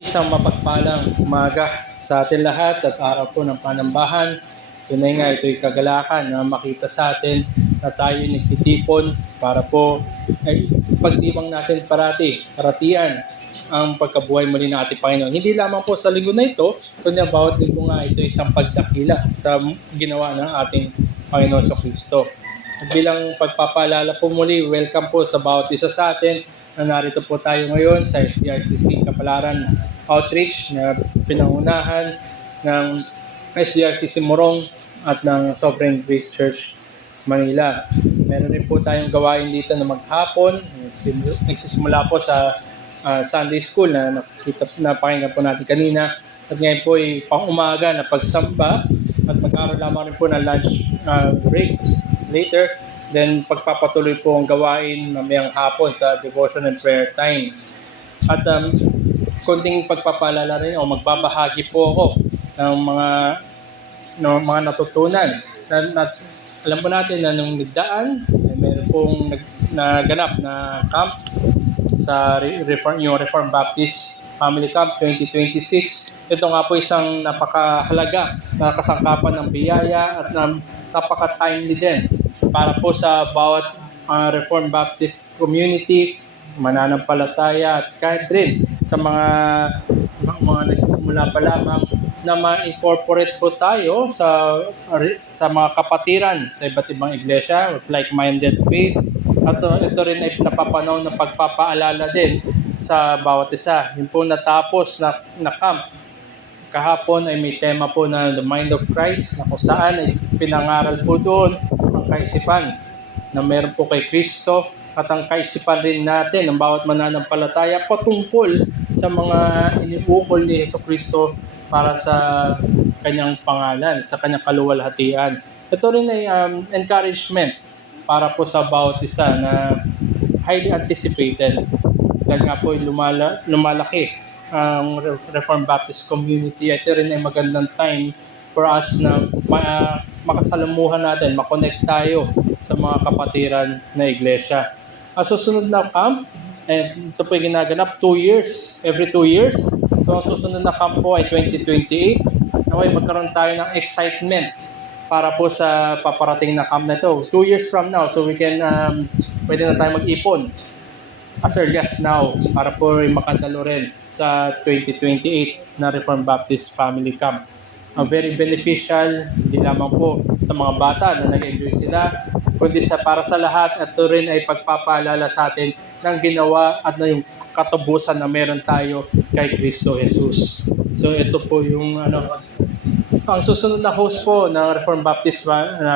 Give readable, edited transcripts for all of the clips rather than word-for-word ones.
Isang mapagpalang umaga sa atin lahat at araw po ng Panambahan. Tunay nga ito'y kagalakan na makita sa atin na tayo nagtitipon para po ay pagdiwang natin paratian ang pagkabuhay muli ng ating Panginoon. Hindi lamang po sa linggo na ito, kundi bawat linggo nga ito isang pagdakila sa ginawa ng ating Panginoon sa Kristo. At bilang pagpapaalala po muli, welcome po sa bawat isa sa atin na narito po tayo ngayon sa SDRCC Kapalaran Outreach na pinangunahan ng SDRCC Morong at ng Sovereign Grace Church Manila. Meron rin po tayong gawain dito na maghapon. Nagsisimula po sa Sunday School na napakinggan po natin kanina. At ngayon po ay pang-umaga na pagsamba at magkaroon lamang rin po ng lunch break later. Then pagpapatuloy po ang gawain mamayang hapon sa devotion and prayer time. At konting pagpapaalala rin o magbabahagi po ako ng mga natutunan. Alam po natin na nung nagdaan, meron pong naganap na camp sa yung Reform Baptist Family Camp 2026. Ito nga po isang napakahalaga na kasangkapan ng biyaya at napaka-timely din para po sa bawat Reform Baptist community, mananampalataya at kahit rin sa mga nagsisimula pa lamang na ma-incorporate po tayo sa mga kapatiran sa iba't ibang iglesia with like-minded faith. At ito rin ay napapanahon ng pagpapaalala din sa bawat isa. Yung po natapos na camp kahapon ay may tema po na The Mind of Christ, na kung saan ay pinangaral po doon ang kaisipan na meron po kay Kristo at ang kaisipan rin natin ng bawat mananampalataya patungkol sa mga iniukol ni Jesucristo para sa kanyang pangalan, sa kanyang kaluwalhatian. Ito rin ay encouragement para po sa bawat isa na highly anticipated. Dahil nga po lumalaki ang Reformed Baptist community. Ito rin ay magandang time for us na makasalamuhan natin, makonect tayo sa mga kapatiran na iglesia. Ang susunod na camp, ito po yung ginaganap 2 years, every 2 years. So ang susunod na camp po ay 2028. Naway magkaroon tayo ng excitement para po sa paparating na camp na ito. 2 years from now, so we can, pwede na tayo mag-ipon as early as now para po makadalo rin sa 2028 na Reformed Baptist Family Camp. Very beneficial, hindi lamang po sa mga bata na nag-enjoy sila, kundi para sa lahat. At ito rin ay pagpapaalala sa atin ng ginawa at na yung katubusan na meron tayo kay Kristo Jesus. So ito po yung So ang susunod na host po ng Reformed Baptist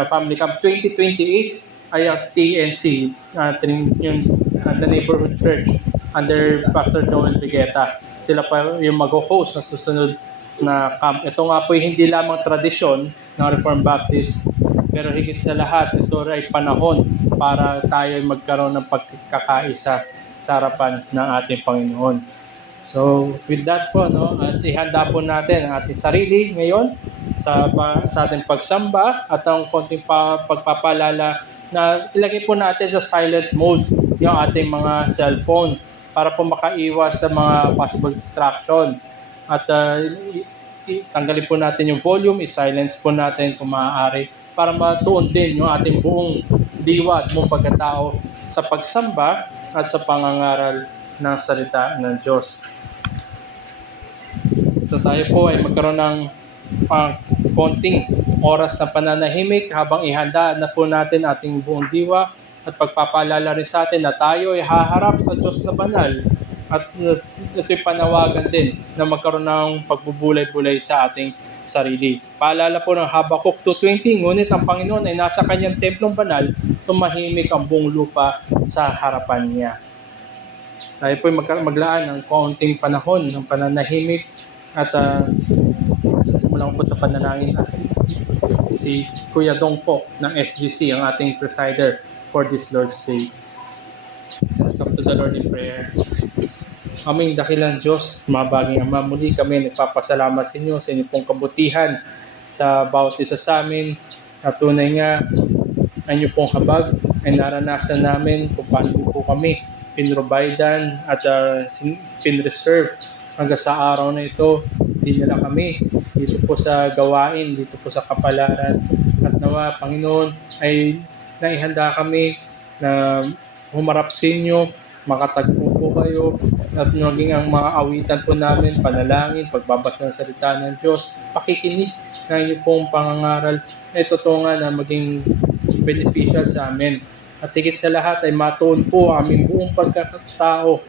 Family Camp 2028 ay ang TNC, the Neighborhood Church under Pastor Joel Bigueta. Sila pa yung mag-host sa susunod na camp. Ito nga po hindi lamang tradisyon ng Reformed Baptist, pero higit sa lahat, ito ay panahon para tayo magkaroon ng pagkakaisa sa harapan ng ating Panginoon. So, with that po, at ihanda po natin ang ating sarili ngayon sa ating pagsamba at ang konting pagpapalala na ilagay po natin sa silent mode yung ating mga cellphone para po makaiwas sa mga possible distraction. At tanggalin po natin yung volume, i-silence po natin kung maaari para matuon din yung ating buong diwa at buong pagkatao sa pagsamba at sa pangangaral ng salita ng Diyos. So tayo po ay magkaroon ng konting oras na pananahimik habang ihanda na po natin ating buong diwa at pagpapaalala rin sa atin na tayo ay haharap sa Diyos na banal. At ito'y panawagan din na magkaroon ng pagbubulay-bulay sa ating sarili. Paalala po ng Habakuk 2:20, ngunit ang Panginoon ay nasa kanyang templong banal, tumahimik ang buong lupa sa harapan niya. Tayo po'y maglaan ng kaunting panahon ng pananahimik at simulan ko po sa panalangin natin. Si Kuya Dong po ng SGC ang ating presider for this Lord's Day. Let's come to the Lord in prayer. Aming dakilang Diyos, mabaging Ama, muli kami nagpapasalamat sa inyo sa inyong pong kabutihan sa bawat isa sa amin. At tunay nga, ang inyong pong habag ay naranasan namin kung paano po kami pinrovidean at pinreserve hanggang sa araw na ito, dinala kami dito po sa gawain, dito po sa kapalaran. At nawa, Panginoon, ay naihanda kami na humarap sa inyo, makatagpo po kayo, at maging ang mga awitan po namin, panalangin, pagbabasa ng salita ng Diyos, pakikinig ng inyong pong pangangaral, ay totoo nga na maging beneficial sa amin. At higit sa lahat ay matuon po aming buong pagkakatao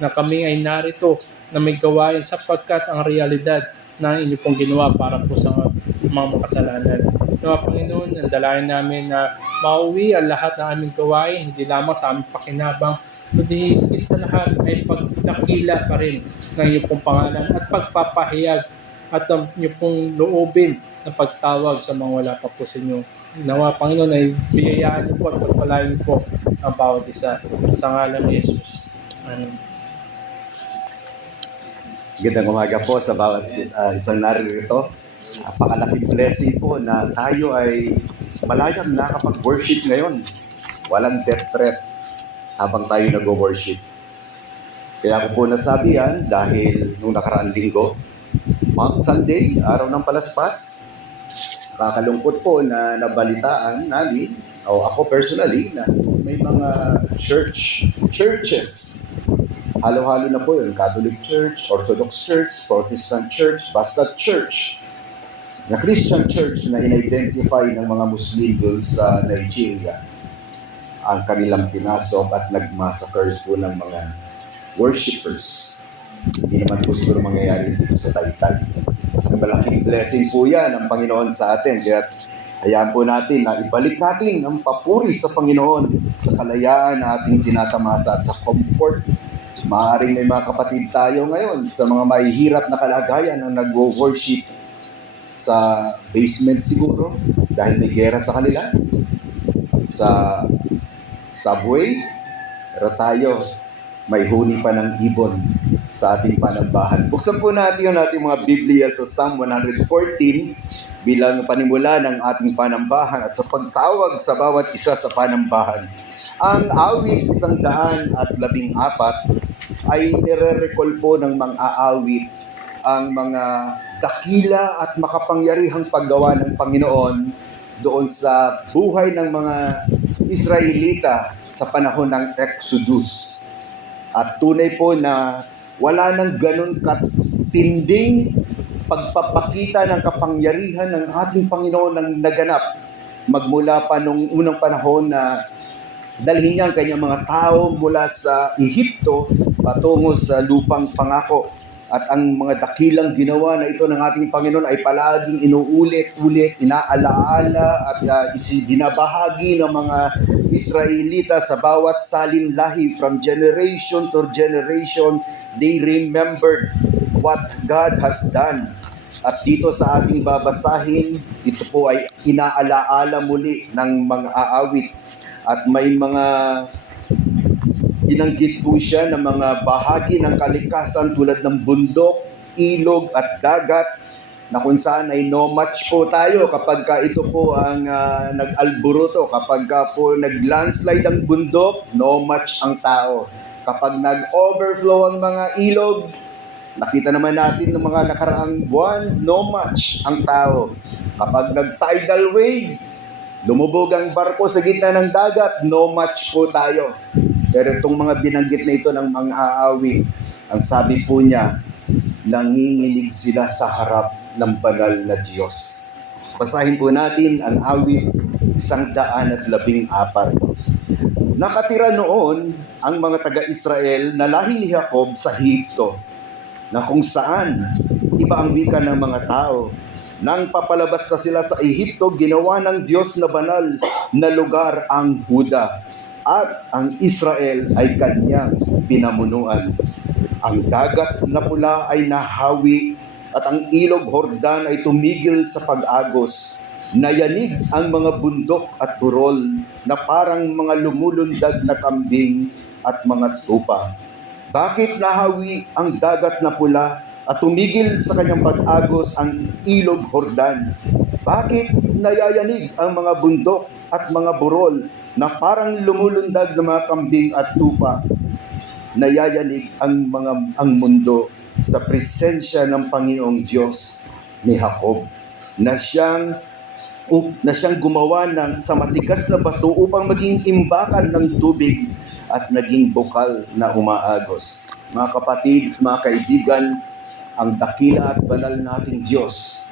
na kami ay narito na may gawain sapagkat ang realidad na inyo pong ginawa para po sa mga makasalanan. Nawa Panginoon, ang dalangin namin na mauwi ang lahat ng aming gawain, hindi lamang sa aming pakinabang, kundi higit sa lahat ay pagdakila pa rin ng inyong pong pangalan at pagpapahayag at ang inyong pong loobin na pagtawag sa mga wala pa po sa inyo. Nawa Panginoon ay biyayaan niyo po at pagpalain niyo po ang bawat isa sa ngalan ni Jesus. Amen. Magandang umaga po sa bawat isang naririto. Napakalaking blessing po na tayo ay malayang nakapag-worship ngayon. Walang death threat habang tayo nag-worship. Kaya ko po nasabi yan dahil nung nakaraang linggo, Sunday, araw ng palaspas, nakakalungkot po na nabalitaan namin, o ako personally, na may mga churches. Halo-halo na po yun, Catholic Church, Orthodox Church, Protestant Church, basta church, na Christian Church na in-identify ng mga Muslim doon sa Nigeria, ang kanilang pinasok at nag-massacre po ng mga worshippers. Hindi naman po siguro mangyayari dito sa Taytay. Sa malaking blessing po yan ang Panginoon sa atin. Kaya hayaan po natin na ibalik natin ang papuri sa Panginoon, sa kalayaan na ating tinatamasa at sa comfort. Maaaring may mga kapatid tayo ngayon sa mga mahihirap na kalagayan na nag-worship sa basement siguro dahil may gera sa kanila, sa subway, pero tayo may huni pa ng ibon sa ating panambahan. Buksan po natin ang ating mga Biblia sa Psalm 114 bilang panimula ng ating panambahan at sa pagtawag sa bawat isa sa panambahan. Ang awit 114 ay nire-recall po ng mga aawit ang mga dakila at makapangyarihang paggawa ng Panginoon doon sa buhay ng mga Israelita sa panahon ng Exodus. At tunay po na wala nang ganun katinding pagpapakita ng kapangyarihan ng ating Panginoon ang naganap magmula pa nung unang panahon na dalhin niya ang kanyang mga tao mula sa Ehipto patungo sa lupang pangako. At ang mga dakilang ginawa na ito ng ating Panginoon ay palaging inuulit-ulit, inaalaala at binabahagi ng mga Israelita sa bawat salinlahi from generation to generation. They remembered what God has done. At dito sa ating babasahin, ito po ay inaalaala muli ng mga aawit. At may mga binanggit po siya ng mga bahagi ng kalikasan tulad ng bundok, ilog at dagat na kung saan ay no match po tayo kapag ka ito po ang nag-alburuto. Kapag ka po nag-landslide ang bundok, no match ang tao. Kapag nag-overflow ang mga ilog, nakita naman natin ng mga nakaraang buwan, no match ang tao. Kapag nag-tidal wave, lumubog ang barko sa gitna ng dagat, no match po tayo. Pero itong mga binanggit na ito ng mga aawit, ang sabi po niya, nanginginig sila sa harap ng banal na Diyos. Basahin po natin ang awit 114. Nakatira noon ang mga taga-Israel na lahi ni Jacob sa Ehipto, na kung saan iba ang wika ng mga tao. Nang papalabas na sila sa Ehipto, ginawa ng Diyos na banal na lugar ang Huda, at ang Israel ay kanyang pinamunuan. Ang dagat na pula ay nahawi, at ang ilog Jordan ay tumigil sa pag-agos. Nayanig ang mga bundok at burol na parang mga lumulundag na kambing at mga tupa. Bakit nahawi ang dagat na pula at tumigil sa kanyang pag-agos ang ilog Jordan? Bakit nayayanig ang mga bundok at mga burol na parang lumulundag na mga kambing at tupa? Nayayanig ang mundo sa presensya ng Panginoong Diyos ni Jacob na siyang gumawa sa matigas na bato upang maging imbakan ng tubig at naging bukal na umaagos. Mga kapatid, mga kaibigan, ang dakila at banal nating Diyos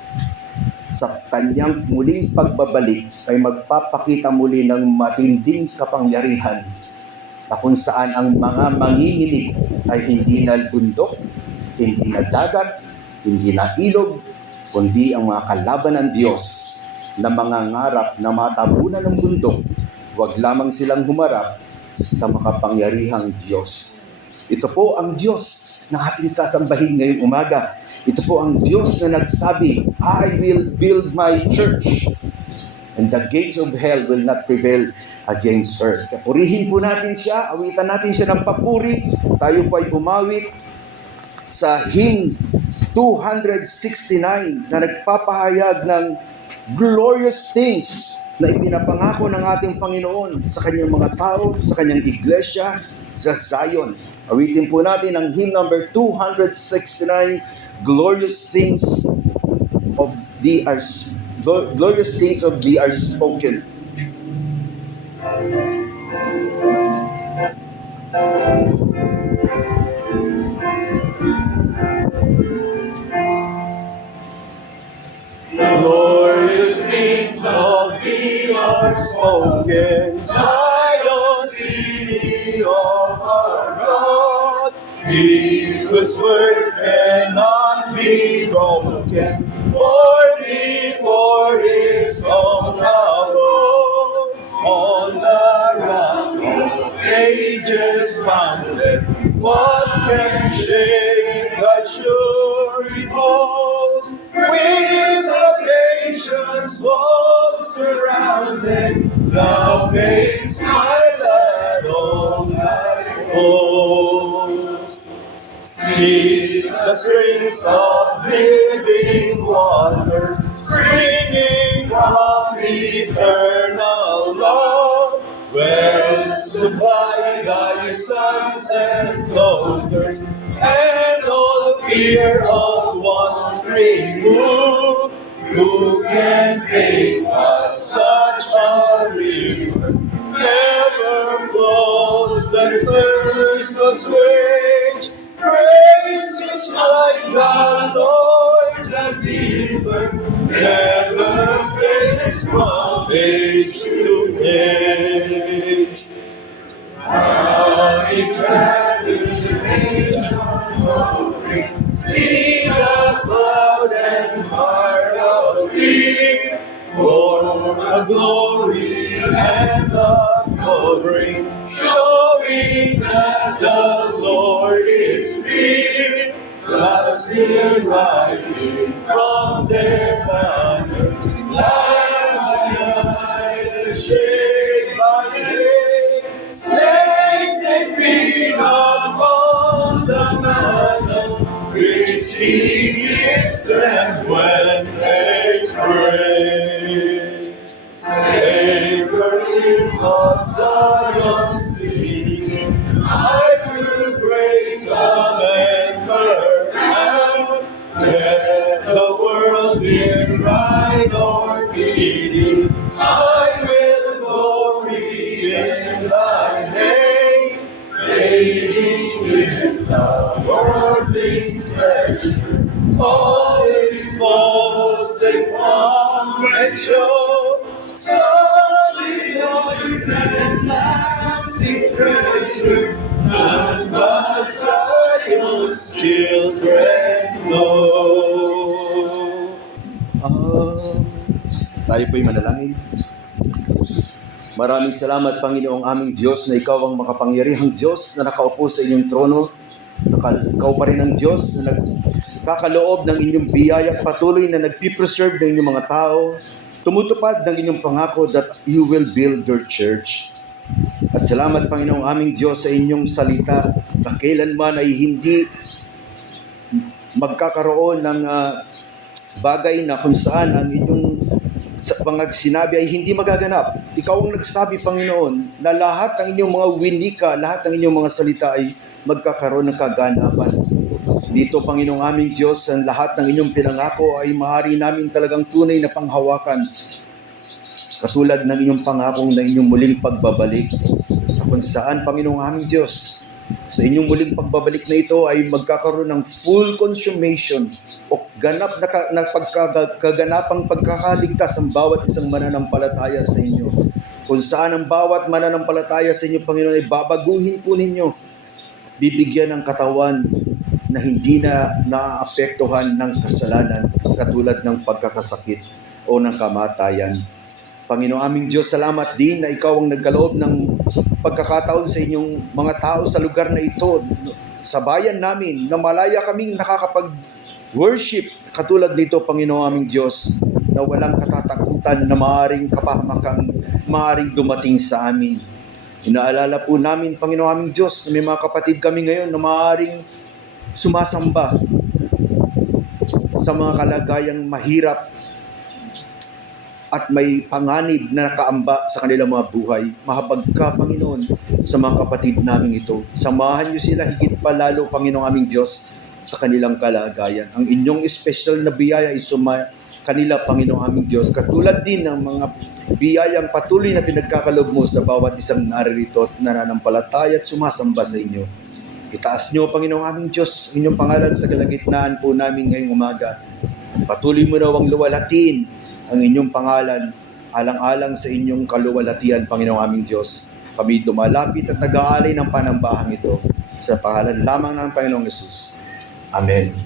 sa kanyang muling pagbabalik ay magpapakita muli ng matinding kapangyarihan na kung saan ang mga manginginig ay hindi na bundok, hindi na dagat, hindi na ilog, kundi ang mga kalaban ng Diyos na mga ngarap na matabunan ng bundok, huwag lamang silang humarap sa makapangyarihang Diyos. Ito po ang Diyos na ating sasambahin ngayong umaga. Ito po ang Diyos na nagsabi, I will build my church and the gates of hell will not prevail against her. Kaya purihin po natin siya, awitan natin siya ng papuri. Tayo po ay umawit sa hymn 269 na nagpapahayag ng glorious things na ipinapangako ng ating Panginoon sa kanyang mga tao, sa kanyang iglesia, sa Zion. Awitin po natin ang hymn number 269, glorious things of thee are spoken. Glorious things of thee are spoken, Zion, city of our God. He whose word cannot be broken, for before his own abode, on the rock of ages founded, what can shake thy sure repose? Wings of nations all surrounded, thou makest my land all thy host. See the springs of living waters, springing from eternal love, where supply thy sons and daughters, and all fear of wandering move. Who can think but such a river never flows that thirstless wage? Praise which like the Lord the Giver never fails from age to age. Now eternity glory, see the clouds and fire of thee, for the glory and the covering, showing that the Lord is free, lasting rising from their banner, land by night and shade by day, safe and freedom on the manna, which he gives them when they pray. Sacred of Zion city, I through grace a member am. Let the world be right or pity, I will glory in thy name. Fading is the worldling's pleasure, all its boasted pomp and show. Solid joys and lasting treasure, none but Zion's children know. Tayo po'y manalangin. Maraming salamat, Panginoong aming Diyos, na ikaw ang makapangyarihang Diyos na nakaupo sa inyong trono. Ikaw pa rin ang Diyos na nagkakaloob ng inyong biyaya at patuloy na nagpipreserve ng inyong mga tao. Tumutupad ng inyong pangako that you will build your church. At salamat, Panginoong aming Diyos, sa inyong salita na kailanman ay hindi magkakaroon ng bagay na kung saan ang inyong mga sinabi ay hindi magaganap. Ikaw ang nagsabi, Panginoon, na lahat ng inyong mga winika, lahat ng inyong mga salita ay magkakaroon ng kaganapan. Dito, Panginoong aming Diyos, ang lahat ng inyong pinangako ay maaari namin talagang tunay na panghawakan. Katulad ng inyong pangakong na inyong muling pagbabalik, na kung saan, Panginoong aming Diyos, sa inyong muling pagbabalik na ito ay magkakaroon ng full consummation o ganap na kaganapang pagkakaligtas ang bawat isang mananampalataya sa inyo. Kung saan ang bawat mananampalataya sa inyo, Panginoon, ay babaguhin po ninyo, bibigyan ng katawan na hindi na naaapektuhan ng kasalanan katulad ng pagkakasakit o ng kamatayan. Panginoong aming Diyos, salamat din na ikaw ang nagkaloob ng pagkakataon sa inyong mga tao sa lugar na ito, sa bayan namin, na malaya kaming nakakapag-worship katulad nito, Panginoong aming Diyos, na walang katatakutan na maaring kapahamakang maaring dumating sa amin. Inaalala po namin, Panginoong aming Diyos, na may mga kapatid kami ngayon na maaring sumasamba sa mga kalagayang mahirap at may panganib na nakaamba sa kanilang mga buhay. Mahabag ka, Panginoon, sa mga kapatid namin ito. Samahan niyo sila higit pa lalo, Panginoong aming Diyos, sa kanilang kalagayan. Ang inyong special na biyaya ay kanila, Panginoong aming Diyos. Katulad din ng mga biyayang patuloy na pinagkakaloob mo sa bawat isang naririto at nananampalataya at sumasamba sa inyo. Itaas niyo, Panginoong aming Diyos, inyong pangalan sa kalagitnaan po namin ngayong umaga. At patuloy mo nawang luwalatin ang inyong pangalan, alang-alang sa inyong kaluwalhatian, Panginoong aming Diyos. Kami dumalapit at nag-aalay ng panambahang ito sa pangalan lamang ng Panginoong Yesus. Amen.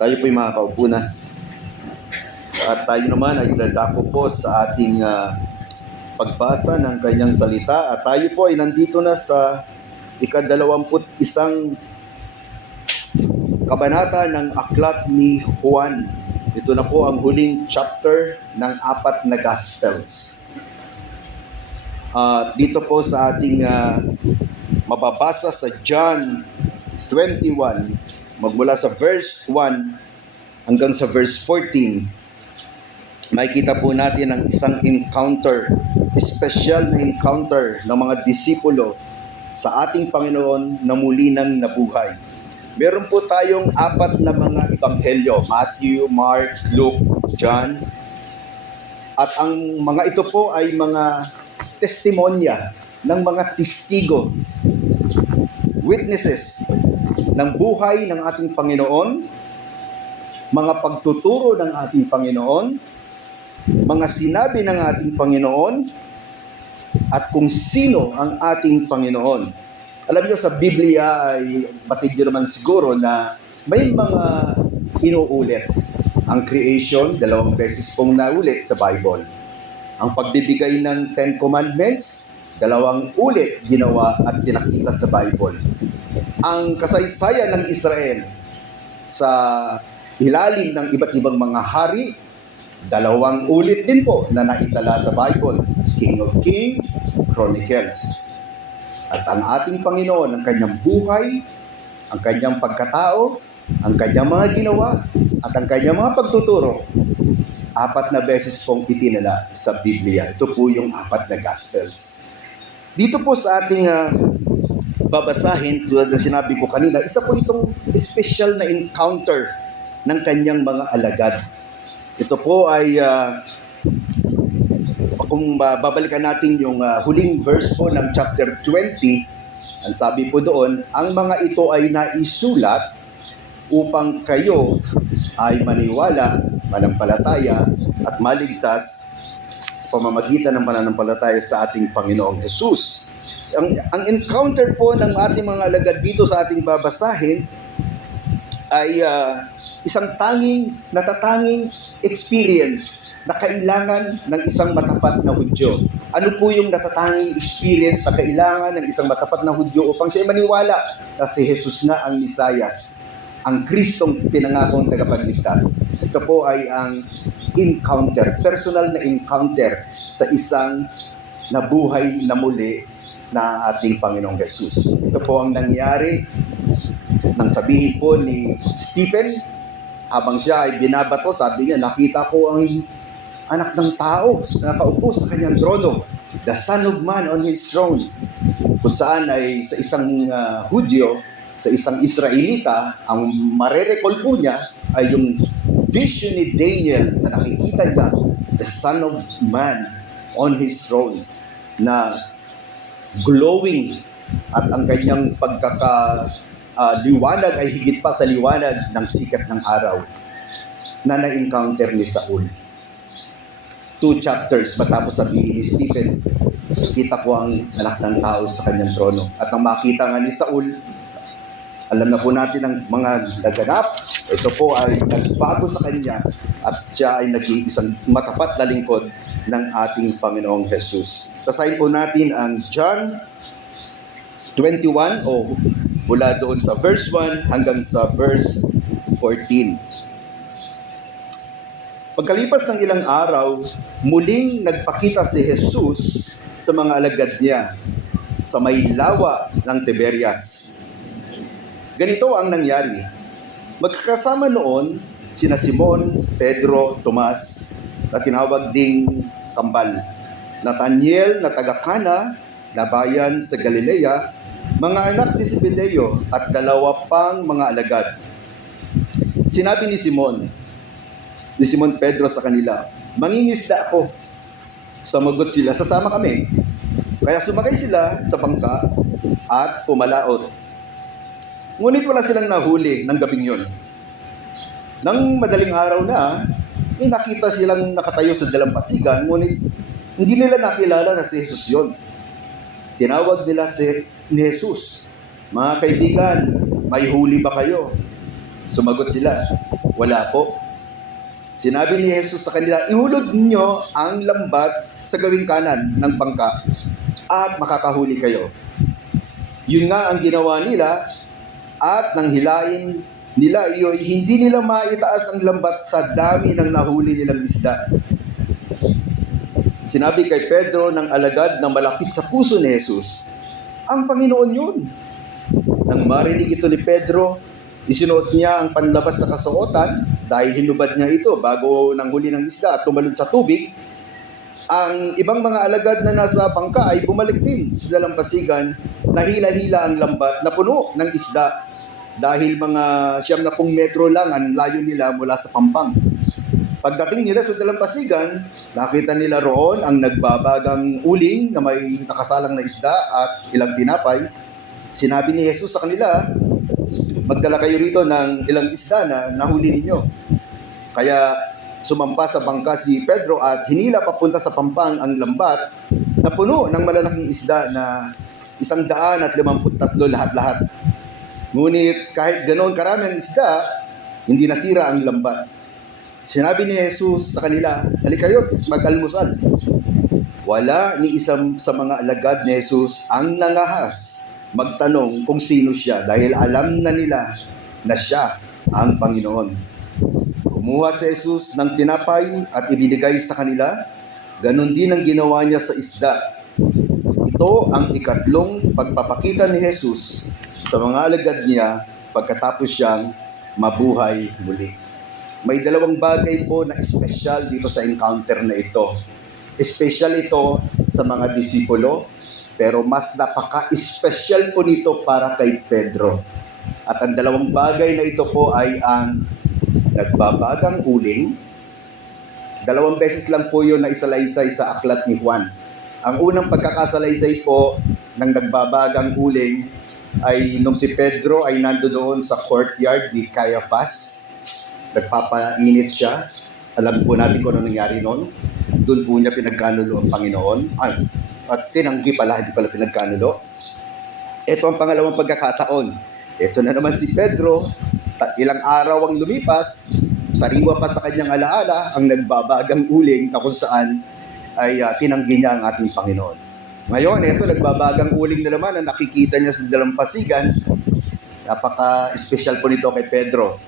Tayo po'y makakaupo na. At tayo naman ay dadako po sa ating pagbasa ng kanyang salita. At tayo po ay nandito na sa ika-21 kabanata ng aklat ni Juan. Ito na po ang huling chapter ng 4 na Gospels. Dito po sa ating mababasa sa John 21, magmula sa verse 1 hanggang sa verse 14, makikita po natin ang isang encounter, special na encounter ng mga disipulo sa ating Panginoon na muli nang nabuhay. Meron po tayong 4 na mga ebanghelyo, Matthew, Mark, Luke, John. At ang mga ito po ay mga testimonya ng mga testigo, witnesses ng buhay ng ating Panginoon, mga pagtuturo ng ating Panginoon, mga sinabi ng ating Panginoon, at kung sino ang ating Panginoon. Alam niyo, sa Biblia ay batid niyo naman siguro na may mga inuulit. Ang creation, 2 beses pong naulit sa Bible. Ang pagbibigay ng 10 Commandments, 2 ulit ginawa at pinakita sa Bible. Ang kasaysayan ng Israel sa ilalim ng iba't ibang mga hari, 2 ulit din po na naitala sa Bible. King of Kings, Chronicles. At ang ating Panginoon, ang kanyang buhay, ang kanyang pagkatao, ang kanyang mga ginawa, at ang kanyang mga pagtuturo, 4 na beses pong itinala sa Biblia. Ito po yung 4 na Gospels. Dito po sa ating babasahin, tulad na sinabi ko kanina, isa po itong special na encounter ng kanyang mga alagad. Ito po ay kung babalikan natin yung huling verse po ng chapter 20, ang sabi po doon, ang mga ito ay naisulat upang kayo ay maniwala, manampalataya at maligtas sa pamamagitan ng pananampalataya sa ating Panginoong Jesus. Ang encounter po ng ating mga alagad dito sa ating babasahin ay isang natatanging experience na kailangan ng isang matapat na Hudyo. Ano po yung natatanging experience na kailangan ng isang matapat na Hudyo upang siya maniwala na si Jesus na ang Misayas, ang Kristong pinangakong tagapagligtas? Ito po ay ang encounter, personal na encounter sa isang nabuhay na muli na ating Panginoong Jesus. Ito po ang nangyari nang sabihin po ni Stephen, habang siya ay binabato, sabi niya, nakita ko ang anak ng tao na nakaupo sa kanyang trono, the Son of Man on His throne. Kung saan ay sa isang Hudyo, sa isang Israelita, ang marerecall po niya ay yung vision ni Daniel na nakikita niya the Son of Man on his throne na glowing at ang kanyang liwanag ay higit pa sa liwanag ng sikat ng araw na na-encounter ni Saul. 2 chapters matapos sabihin ni Stephen, kita ko ang anak ng tao sa kanyang trono. At nang makita nga ni Saul, alam na po natin ang mga naganap. Ito po ay nagbago sa kanya at siya ay naging isang matapat na lingkod ng ating Panginoong Jesus. Basahin po natin ang John 21 o mula doon sa verse 1 hanggang sa verse 14. Pagkalipas ng ilang araw, muling nagpakita si Jesus sa mga alagad niya sa may lawa ng Tiberias. Ganito ang nangyari. Magkakasama noon sina Simon, Pedro, Tomas, na tinawag ding Kambal, Nathaniel na taga Cana na bayan sa Galilea, mga anak ni Zebedeo at dalawa pang mga alagad. Sinabi ni Simon Pedro sa kanila, "Mangingisda ako." Sumagot sila, "Sasama kami." Kaya sumakay sila sa bangka at pumalaot. Ngunit wala silang nahuli ng gabing yun. Nang madaling araw na, nakita silang nakatayo sa dalampasigan, ngunit hindi nila nakilala na si Jesus yun. Tinawag nila ni Jesus, "Mga kaibigan, may huli ba kayo?" Sumagot sila, "Wala po." Sinabi ni Jesus sa kanila, "Ihulog niyo ang lambat sa gawing kanan ng bangka at makakahuli kayo." Yun nga ang ginawa nila, at nang hilain nila iyo'y hindi nila maitaas ang lambat sa dami ng nahuli nilang isda. Sinabi kay Pedro ng alagad na malapit sa puso ni Jesus, "Ang Panginoon yun." Nang marinig ito ni Pedro, isinuot niya ang panlabas na kasuotan dahil hinubad niya ito bago nang huli ng isda at tumalon sa tubig. Ang ibang mga alagad na nasa bangka ay bumalik din sa dalampasigan na hila-hila ang lambat na puno ng isda dahil mga 90 metro lang ang layo nila mula sa pampang. Pagdating nila sa dalampasigan, nakita nila roon ang nagbabagang uling na may nakasalang na isda at ilang tinapay. Sinabi ni Jesus sa kanila, "Magdala kayo rito ng ilang isda na nahuli ninyo." Kaya sumampa sa bangka si Pedro at hinila papunta sa pampang ang lambat na puno ng malalaking isda na 153 lahat-lahat. Ngunit kahit ganoon karami ang isda, hindi nasira ang lambat. Sinabi ni Jesus sa kanila, "Halika kayo, mag-almusal." Wala ni isang sa mga alagad ni Jesus ang nangahas magtanong kung sino siya dahil alam na nila na siya ang Panginoon. Kumuha si Jesus ng tinapay at ibinigay sa kanila. Ganon din ang ginawa niya sa isda. Ito ang ikatlong pagpapakita ni Jesus sa mga alagad niya pagkatapos siyang mabuhay muli. May dalawang bagay po na espesyal dito sa encounter na ito. Espesyal ito sa mga disipulo, pero mas napaka-espesyal po nito para kay Pedro. At ang dalawang bagay na ito po ay ang nagbabagang uling. 2 beses lang po yun na isalaysay sa aklat ni Juan. Ang unang pagkakasalaysay po ng nagbabagang uling ay nung si Pedro ay nandoon sa courtyard ni Caiaphas. Nagpapainit siya. Alam po natin kung ano nangyari noon. Doon po niya pinagkanulo ang Panginoon. At tinanggi pala, hindi pala pinagkanulo. Ito ang pangalawang pagkakataon. Ito na naman si Pedro. Ilang araw ang lumipas. Sariwa pa sa kanyang alaala ang nagbabagang uling na kung saan ay tinanggi niya ang ating Panginoon. Ngayon, ito, nagbabagang uling na naman na nakikita niya sa dalampasigan. Napaka-espesyal po nito kay Pedro.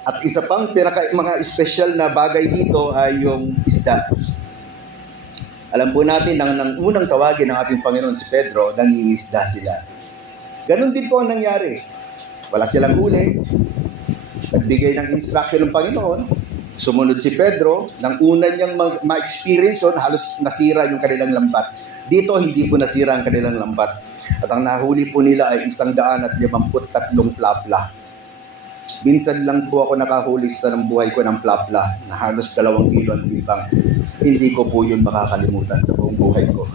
At isa pang mga espesyal na bagay dito ay yung isda. Alam po natin na nang unang tawagin ng ating Panginoon si Pedro, nangingisda sila. Ganon din po ang nangyari. Wala silang huli. Nagbigay ng instruction ng Panginoon. Sumunod si Pedro. Nang una niyang ma-experience halos nasira yung kanilang lambat. Dito, hindi po nasira ang kanilang lambat. At ang nahuli po nila ay 153 plapla. Minsan lang po ako nakahuli sa ng buhay ko ng plapla na halos 2 kilo ang timbang. Hindi ko po yun makakalimutan sa buong buhay ko.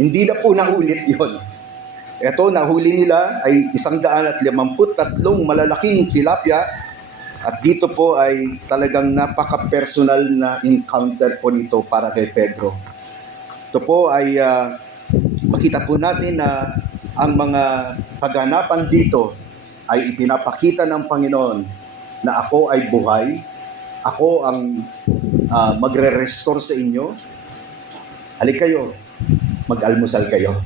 Hindi na po naulit yun. Ito, nahuli nila ay 153 malalaking tilapia. At dito po ay talagang napaka-personal na encounter po nito para kay Pedro. Ito po ay makita po natin na ang mga kaganapan dito ay ipinapakita ng Panginoon na ako ay buhay, ako ang magre-restore sa inyo. Halik kayo, mag-almusal kayo.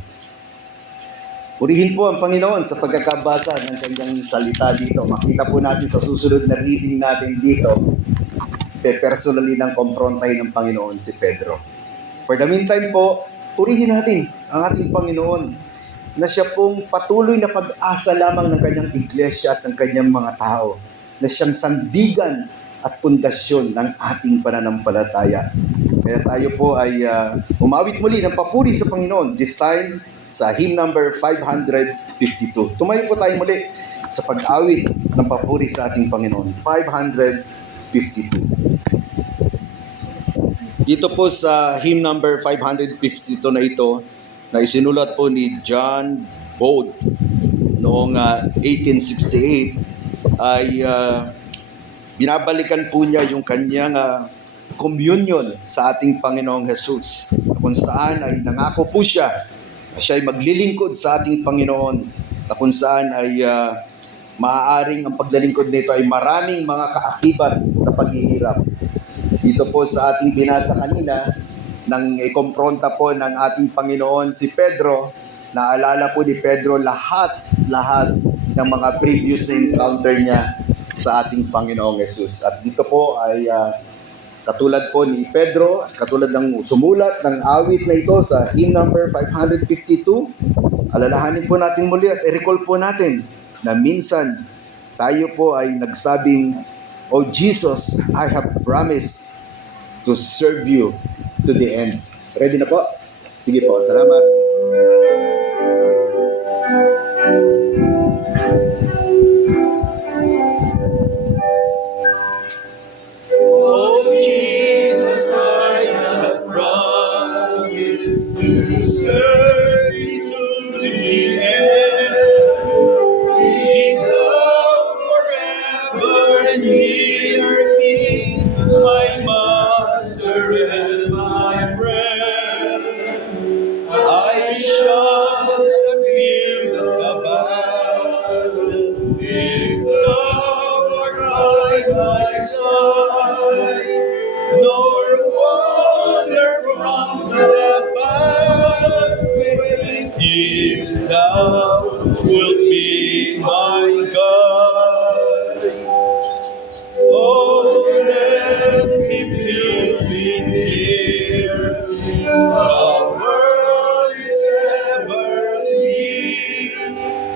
Purihin po ang Panginoon sa pagkakabasa ng kanyang salita dito. Makita po natin sa susunod na reading natin dito, personally nang komprontahin ng Panginoon si Pedro. For the meantime po, purihin natin ang ating Panginoon na siya pong patuloy na pag-asa lamang ng kanyang iglesia at ng kanyang mga tao, na siyang sandigan at pundasyon ng ating pananampalataya. Kaya tayo po ay umawit muli ng papuri sa Panginoon, this time sa hymn number 552. Tumayo po tayo muli sa pag-awit ng papuri sa ating Panginoon. 552. Dito po sa hymn number 552 na ito, na isinulat po ni John Bode noong 1868, ay binabalikan po niya yung kanyang communion sa ating Panginoong Jesus, kung saan ay nangako po siya na siya ay maglilingkod sa ating Panginoon, na kung saan ay maaaring ang paglilingkod nito ay maraming mga kaakibat na paghihirap. Dito po sa ating binasa kanina, nang ikompronta po ng ating Panginoon si Pedro, naalala po ni Pedro lahat ng mga previous na encounter niya sa ating Panginoong Jesus. At dito po ay katulad po ni Pedro, katulad ng sumulat ng awit na ito sa hymn number 552, alalahanin po natin muli at i-recall po natin na minsan tayo po ay nagsabing, "Oh Jesus, I have promised to serve you to the end." Ready na po? Sige po, salamat. Oh Jesus, I have promised to serve you to the end. Be thou forever near me, my master and my friend. I shall not fear the battle if thou art by my side, nor wander from the pathway if thou wilt be my guide. Oh, let me feel thee near, the world is ever near.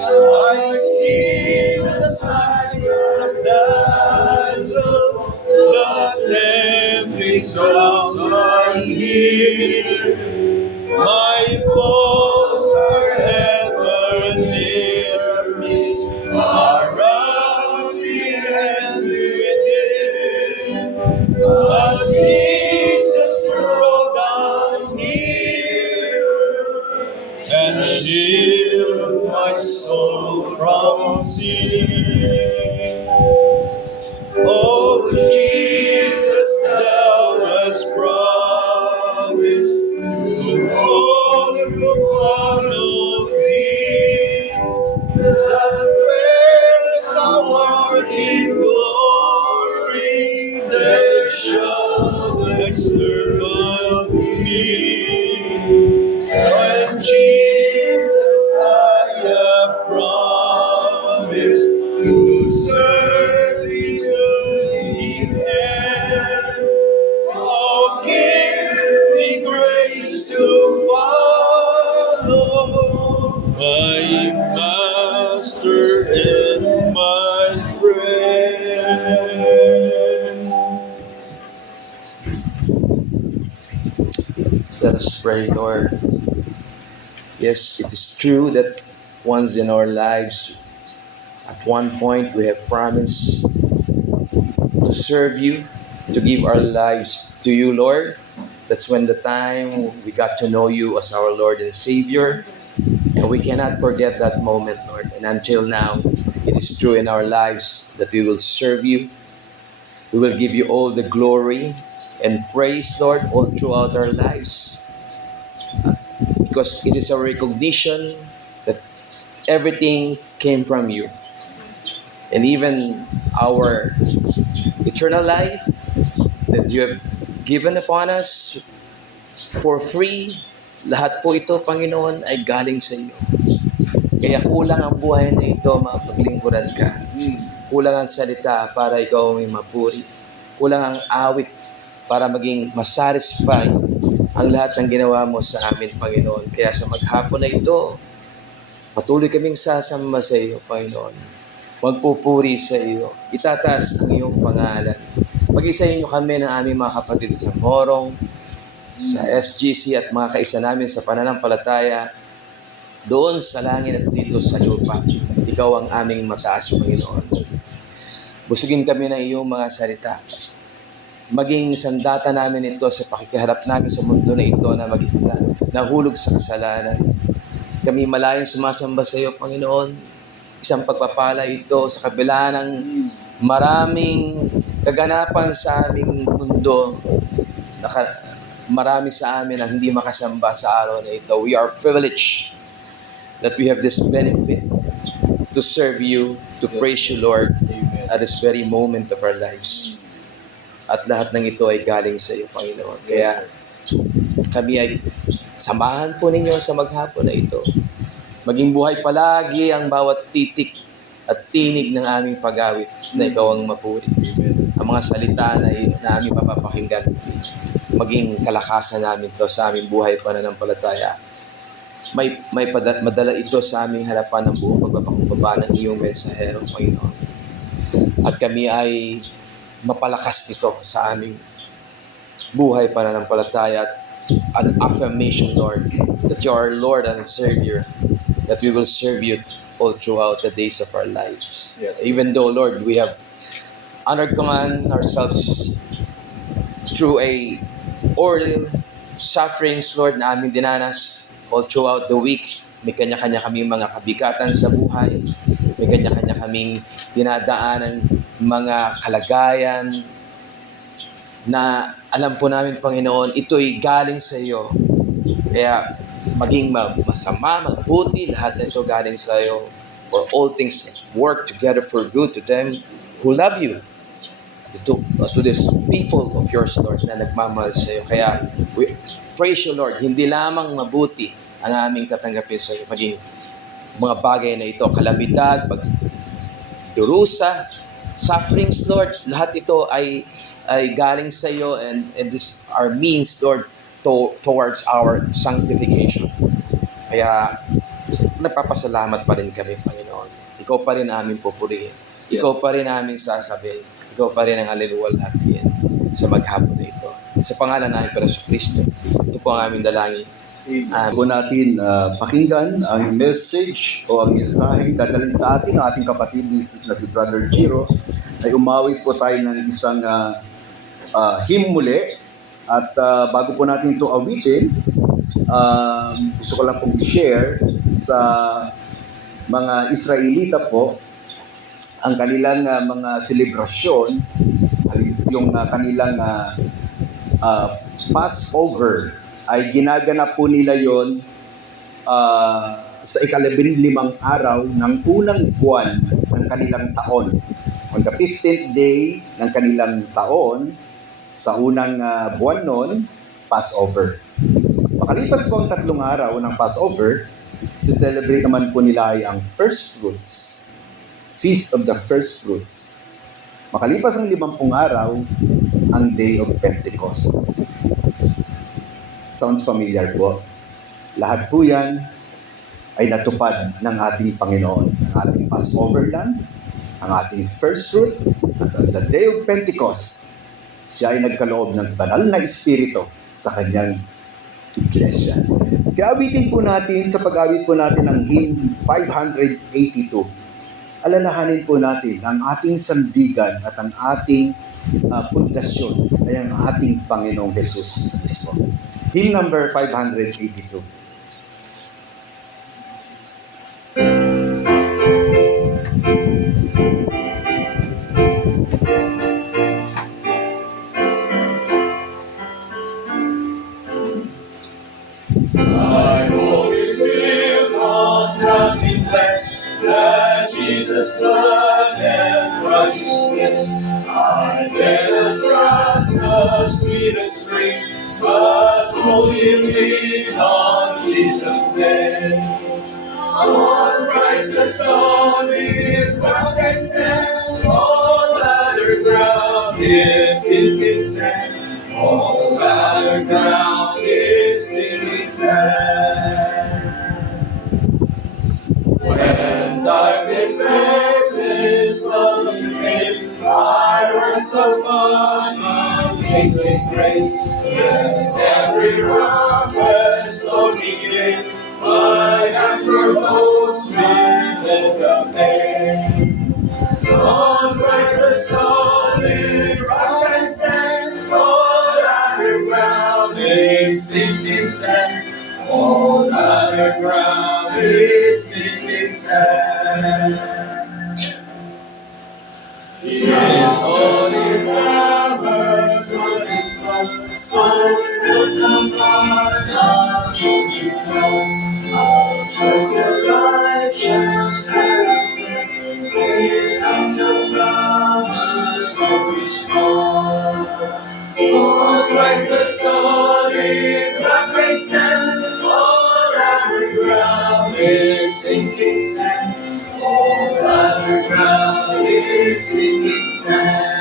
I see the sights that dazzle, the tempting songs I hear. My foes are ever near me, around me and within. But Jesus draw thou near and shield my soul from sin. Oh Jesus, thou hast promised to all who follow thee, that when thou art in glory, they shall thy servant be. And Jesus, I have promised to serve thee to the end. Oh, give me grace to follow my master and my friend. Let us pray, Lord. Yes, it is true that once in our lives, at one point, we have promised to serve you, to give our lives to you, Lord. That's when the time we got to know you as our Lord and Savior. And we cannot forget that moment, Lord. And until now, it is true in our lives that we will serve you. We will give you all the glory and praise, Lord, all throughout our lives. Because it is a recognition that everything came from you. And even our eternal life that you have given upon us for free, lahat po ito, Panginoon, ay galing sa iyo. Kaya kulang ang buhay na ito, mapaglingkuran ka. Kulang ang salita para ikaw may mapuri. Kulang ang awit para maging masatisfy ang lahat ng ginawa mo sa amin, Panginoon. Kaya sa maghapon na ito, patuloy kaming sasamba sa iyo, Panginoon. Magpupuri sa iyo. Itataas ang iyong pangalan. Pag-isahin niyo kami ng aming mga kapatid sa Morong, sa SGC at mga kaisa namin sa pananampalataya, doon sa langit at dito sa lupa. Ikaw ang aming mataas, Panginoon. Busugin kami ng iyong mga salita. Maging sandata namin ito sa pakikiharap namin sa mundo na ito na nahulog sa kasalanan. Kami malayong sumasamba sa iyo, Panginoon. Isang pagpapala ito sa kabila ng maraming kaganapan sa aming mundo. Marami sa amin ang hindi makasamba sa araw na ito. We are privileged that we have this benefit to serve you, to praise you, Lord, at this very moment of our lives. At lahat ng ito ay galing sa iyo, Panginoon. Kaya kami ay samahan po ninyo sa maghapon na ito. Maging buhay palagi ang bawat titik at tinig ng aming pag-awit na ikaw ang mapuri. Ang mga salita na aming mapapakinggan, maging kalakasan namin to sa aming buhay pananampalataya. Madala ito sa aming harapan ng buong pagpapakumbaba ng iyong mensahero, Panginoon. At kami ay mapalakas nito sa aming buhay pananampalataya at an affirmation, Lord, that you are Lord and Savior, that we will serve you all throughout the days of our lives. Yes. Even though, Lord, we have undergone ourselves through a ordeal, sufferings, Lord, na aming dinanas all throughout the week. May kanya-kanya kaming mga kabigatan sa buhay. May kanya-kanya kaming dinadaanan mga kalagayan na alam po namin, Panginoon, ito'y galing sa iyo. Kaya maging masama, mabuti, lahat na ito galing sa iyo. For all things work together for good to them who love you. To this people of yours, Lord, na nagmamahal sa iyo. Kaya we praise you, Lord. Hindi lamang mabuti ang aming tatanggapin sa iyo. Maging mga bagay na ito, kalamidad, durusa, sufferings, Lord, lahat ito ay galing sa iyo and this our means, Lord, towards our sanctification. Kaya nagpapasalamat pa rin kami, Panginoon. Ikaw pa rin aming pupurihin. Ikaw pa rin aming sasabihin. Ikaw pa rin ang aliluwalhatian sa maghapon na ito. Sa pangalan namin para sa Kristo. Ito po ang aming dalangin. Po natin pakinggan ang message o ang mensaheng dadalhin sa atin ng ating kapatid na si Brother Giro. Ay umawit po tayo ng isang hymn muli. At bago po natin ito awitin, gusto ko lang pong i-share sa mga Israelita po ang kanilang mga selebrasyon, yung kanilang Passover ay ginaganap po nila yon sa ika-15 araw ng unang buwan ng kanilang taon. On the 15th day ng kanilang taon, sa unang buwan nun, Passover. Makalipas po ang 3 araw ng Passover, si-celebrate naman po nila ay ang first fruits, Feast of the First Fruits. Makalipas ang 50 araw, ang Day of Pentecost. Sounds familiar po. Lahat po yan ay natupad ng ating Panginoon. Ang ating Passover land, ang ating first fruit, at on the Day of Pentecost, siya ay nagkaloob ng banal na Espiritu sa kanyang iglesia. Kaya awitin po natin, sa pag-awit po natin ng hymn 582, alalahanin po natin ang ating sandigan at ang ating pundasyon ay ang ating Panginoong Jesus mismo. Hymn number 582. My hope is built on nothing less than Jesus' blood and righteousness. I cannot trust the sweetest free, but wholly lean on Jesus' name. On Christ the solid rock I stand, all other ground is sinking sand. All other ground is sinking sand. When darkness vexes lovely face, I rest upon unchanging grace. When every rock and stony shade, my anchor holds within the stain. On Christ the solid rock I stand, all other ground is sinking sand. All other ground is sinking sand. Yes, all is covered, soul is blood, soul is the blood of changing blood. Our trust is righteous character, His hands of promise every small. On Christ the solid rock I stand, all other ground is sinking sand. All other ground is sinking sand.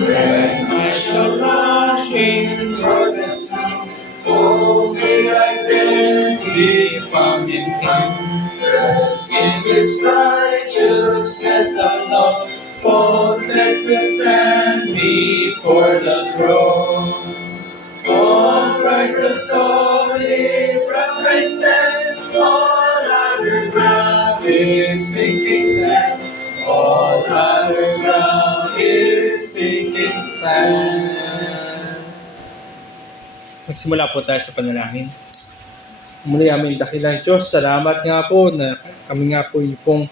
When I shall launch in and sound, oh, may I then be found in Him, dressed in His righteousness alone, faultless to stand before the throne. On Christ the solid rock I stand, all other ground is sinking sand. All other ground is sinking sand. Magsimula po tayo sa panalangin. Muli aming dakilang Diyos, salamat nga po na kami nga po yung pong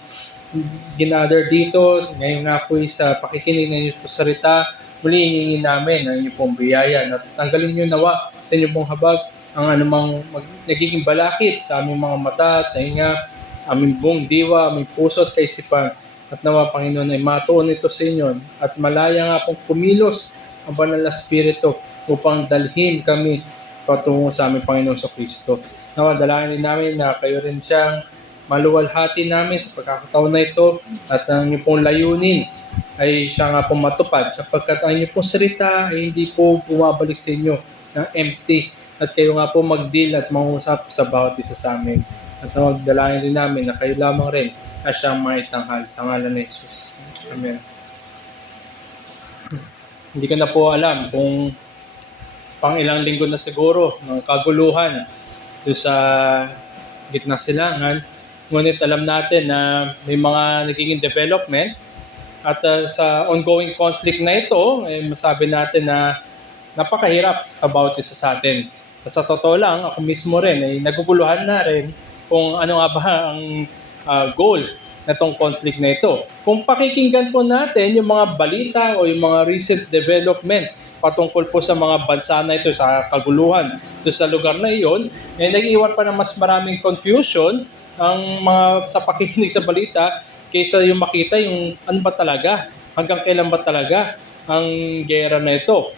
ginather dito. Ngayon nga po sa pakikinig ng inyong salita, muli hingingin namin ang inyong pong biyaya na tanggalin nyo nawa sa inyong pong habag ang anumang nagiging balakid sa aming mga mata at tainga, aming buong diwa, aming puso at kaisipan. At nawa, Panginoon, ay matuon ito sa inyo at malaya nga pong kumilos ang banal na Espiritu upang dalhin kami patungo sa aming Panginoon sa Kristo. Nawa, dalangin namin na kayo rin siyang maluwalhati namin sa pagkakataon na ito at ang inyong pong layunin ay siya nga pong matupad sapagkat ang inyong pong salita ay hindi po bumabalik sa inyo ng empty at kayo nga po mag-deal at mangusap sa bawat isa sa amin. At dalangin rin namin na kayo lamang rin at siyang maitanghal sa ngalan ni Jesus. Amen. Hindi ko na po alam kung pang ilang linggo na siguro ng kaguluhan doon sa gitna silangan. Ngunit alam natin na may mga nagiging development at sa ongoing conflict na ito, masabi natin na napakahirap sa bawat isa sa atin. Sa totoo lang, ako mismo rin ay naguguluhan na rin kung ano nga ba ang goal na itong conflict na ito. Kung pakikinggan po natin yung mga balita o yung mga recent development patungkol po sa mga bansa na ito, sa kaguluhan ito sa lugar na iyon, nag-iwan pa ng mas maraming confusion ang mga sa pakikinig sa balita kaysa yung makita yung ano ba talaga, hanggang kailan ba talaga ang gera na ito.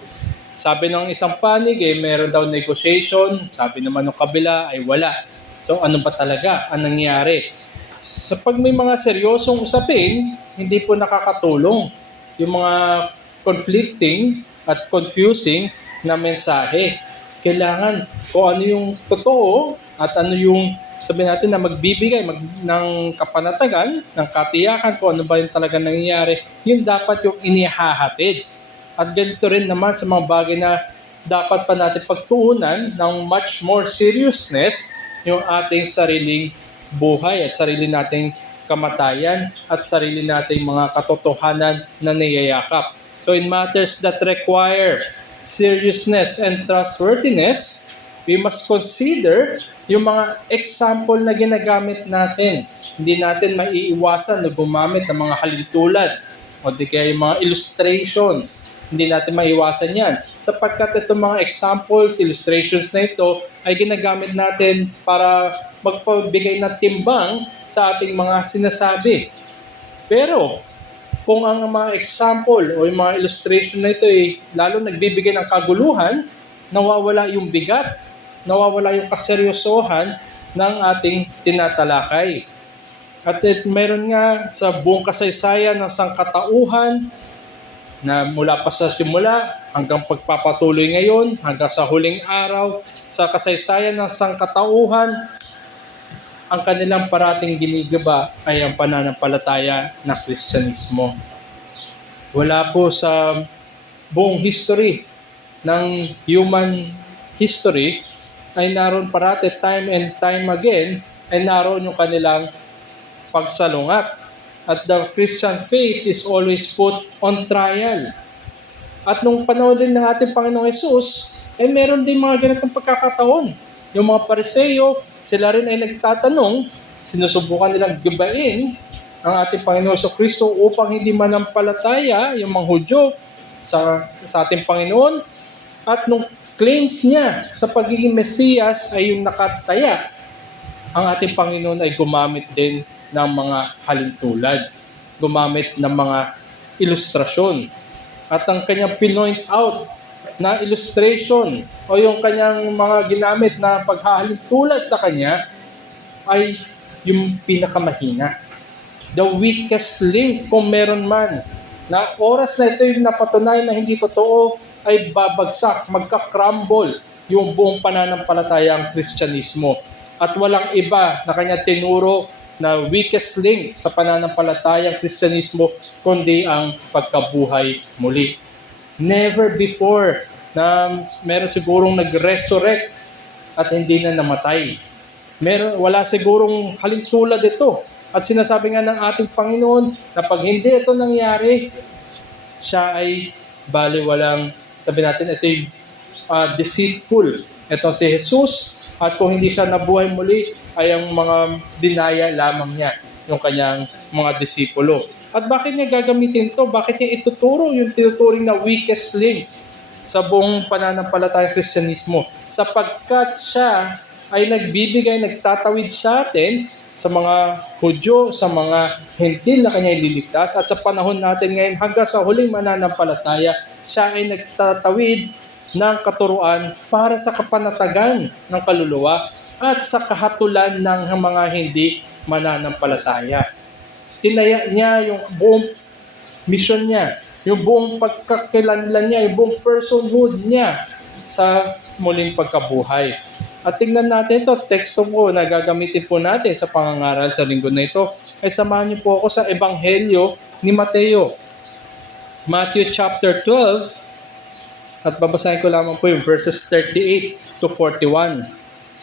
Sabi ng isang panig, meron daw negotiation, sabi naman ng kabila ay wala. So ano ba talaga ang nangyayari? So pag may mga seryosong usapin, hindi po nakakatulong yung mga conflicting at confusing na mensahe. Kailangan kung ano yung totoo at ano yung sabi natin na magbibigay ng kapanatagan, ng katiyakan kung ano ba yung talaga nangyayari, yun dapat yung inihahatid. At ganito rin naman sa mga bagay na dapat pa natin pagtuunan ng much more seriousness yung ating sariling buhay at sarili nating kamatayan at sarili nating mga katotohanan na niyayakap. So in matters that require seriousness and trustworthiness, we must consider yung mga example na ginagamit natin. Hindi natin maiiwasan na gumamit ng mga halintulad o di kaya yung mga illustrations. Hindi natin maiwasan yan. Sapagkat itong mga examples, illustrations na ito ay ginagamit natin para magpabigay ng timbang sa ating mga sinasabi. Pero kung ang mga example o yung mga illustration na ito ay lalo nagbibigay ng kaguluhan, nawawala yung bigat, nawawala yung kaseryosohan ng ating tinatalakay. At meron nga sa buong kasaysayan ng sangkatauhan na mula pa sa simula hanggang pagpapatuloy ngayon, hanggang sa huling araw, sa kasaysayan ng sangkatauhan, ang kanilang parating ginigaba ay ang pananampalataya na Kristyanismo. Wala po sa buong history ng human history ay naroon parati time and time again ay naroon yung kanilang pagsalungat. At the Christian faith is always put on trial. At nung panahon din ng ating Panginoong Hesus, ay meron din mga ganitong pagkakataon. Yung mga Pariseo, sila rin ay nagtatanong, sinusubukan nilang gibain ang ating Panginoong Kristo upang hindi manampalataya yung mga Hudyo sa ating Panginoon. At nung claims niya sa pagiging Mesiyas ay yung nakataya, ang ating Panginoon ay gumamit din ng mga halintulad, gumamit ng mga ilustrasyon. At ang kanyang pinoint out na illustration o yung kanyang mga ginamit na paghahalintulad sa kanya ay yung pinakamahina. The weakest link kung meron man, na oras na ito yung napatunay na hindi totoo ay babagsak, magka-crumble yung buong pananampalatayang Kristyanismo. At walang iba na kanya tinuro na weakest link sa pananampalatayang Kristyanismo kundi ang pagkabuhay muli. Never before na meron sigurong nag-resurrect at hindi na namatay. Wala sigurong halintulad ito. At sinasabi nga ng ating Panginoon na pag hindi ito nangyari, siya ay baliwalang, sabi natin, ito ay deceitful. Ito si Jesus, at kung hindi siya nabuhay muli, ay ang mga dinaya lamang niya, yung kanyang mga disipulo. At bakit niya gagamitin ito? Bakit niya ituturo yung tinuturing na weakest link sa buong pananampalatayang Kristyanismo? Sapagkat siya ay nagbibigay, nagtatawid sa atin, sa mga Hudyo, sa mga Hentil na kanya ililigtas, at sa panahon natin ngayon hanggang sa huling mananampalataya, siya ay nagtatawid ng katuruan para sa kapanatagan ng kaluluwa at sa kahatulan ng mga hindi mananampalataya. Tinaya niya yung buong mission niya, yung buong pagkakilanlan niya, yung buong personhood niya sa muling pagkabuhay. At tingnan natin ito, teksto po na gagamitin po natin sa pangangaral sa linggo na ito, ay samahan niyo po ako sa Ebanghelyo ni Mateo. Matthew chapter 12, at babasahin ko lamang po yung verses 38 to 41.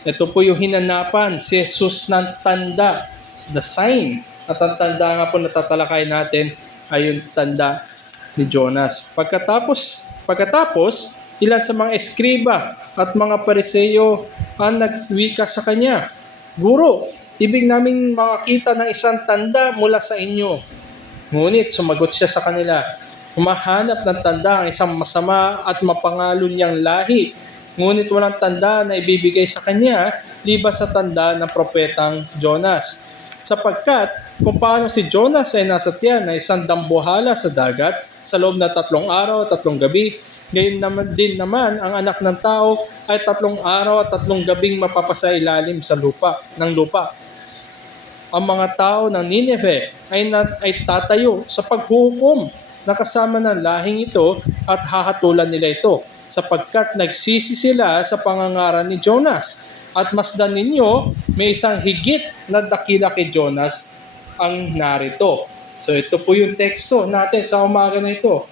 Ito po yung hinanapan si Jesus ng tanda, the sign. At ang tanda nga po na tatalakay natin ay yung tanda ni Jonas. Pagkatapos, ilan sa mga eskriba at mga Pariseo ang nagwika sa kanya, "Guro, ibig naming makakita ng isang tanda mula sa inyo." Ngunit sumagot siya sa kanila, "Humahanap ng tanda ang isang masama at mapangalon niyang lahi. Ngunit walang tanda na ibibigay sa kanya liba sa tanda ng propetang Jonas. Sapagkat kung paano si Jonas ay nasa tiyan na isang dambuhala sa dagat sa loob na 3 araw at 3 gabi, gayon naman din naman ang anak ng tao ay 3 araw at 3 gabing mapapasailalim sa lupa. Ang mga tao ng Nineveh ay tatayo sa paghuhukom na kasama ng lahing ito at hahatulan nila ito, sapagkat nagsisi sila sa pangangaral ni Jonas. At masdan ninyo, may isang higit na dakila kay Jonas ang narito." So ito po yung teksto natin sa umaga na ito.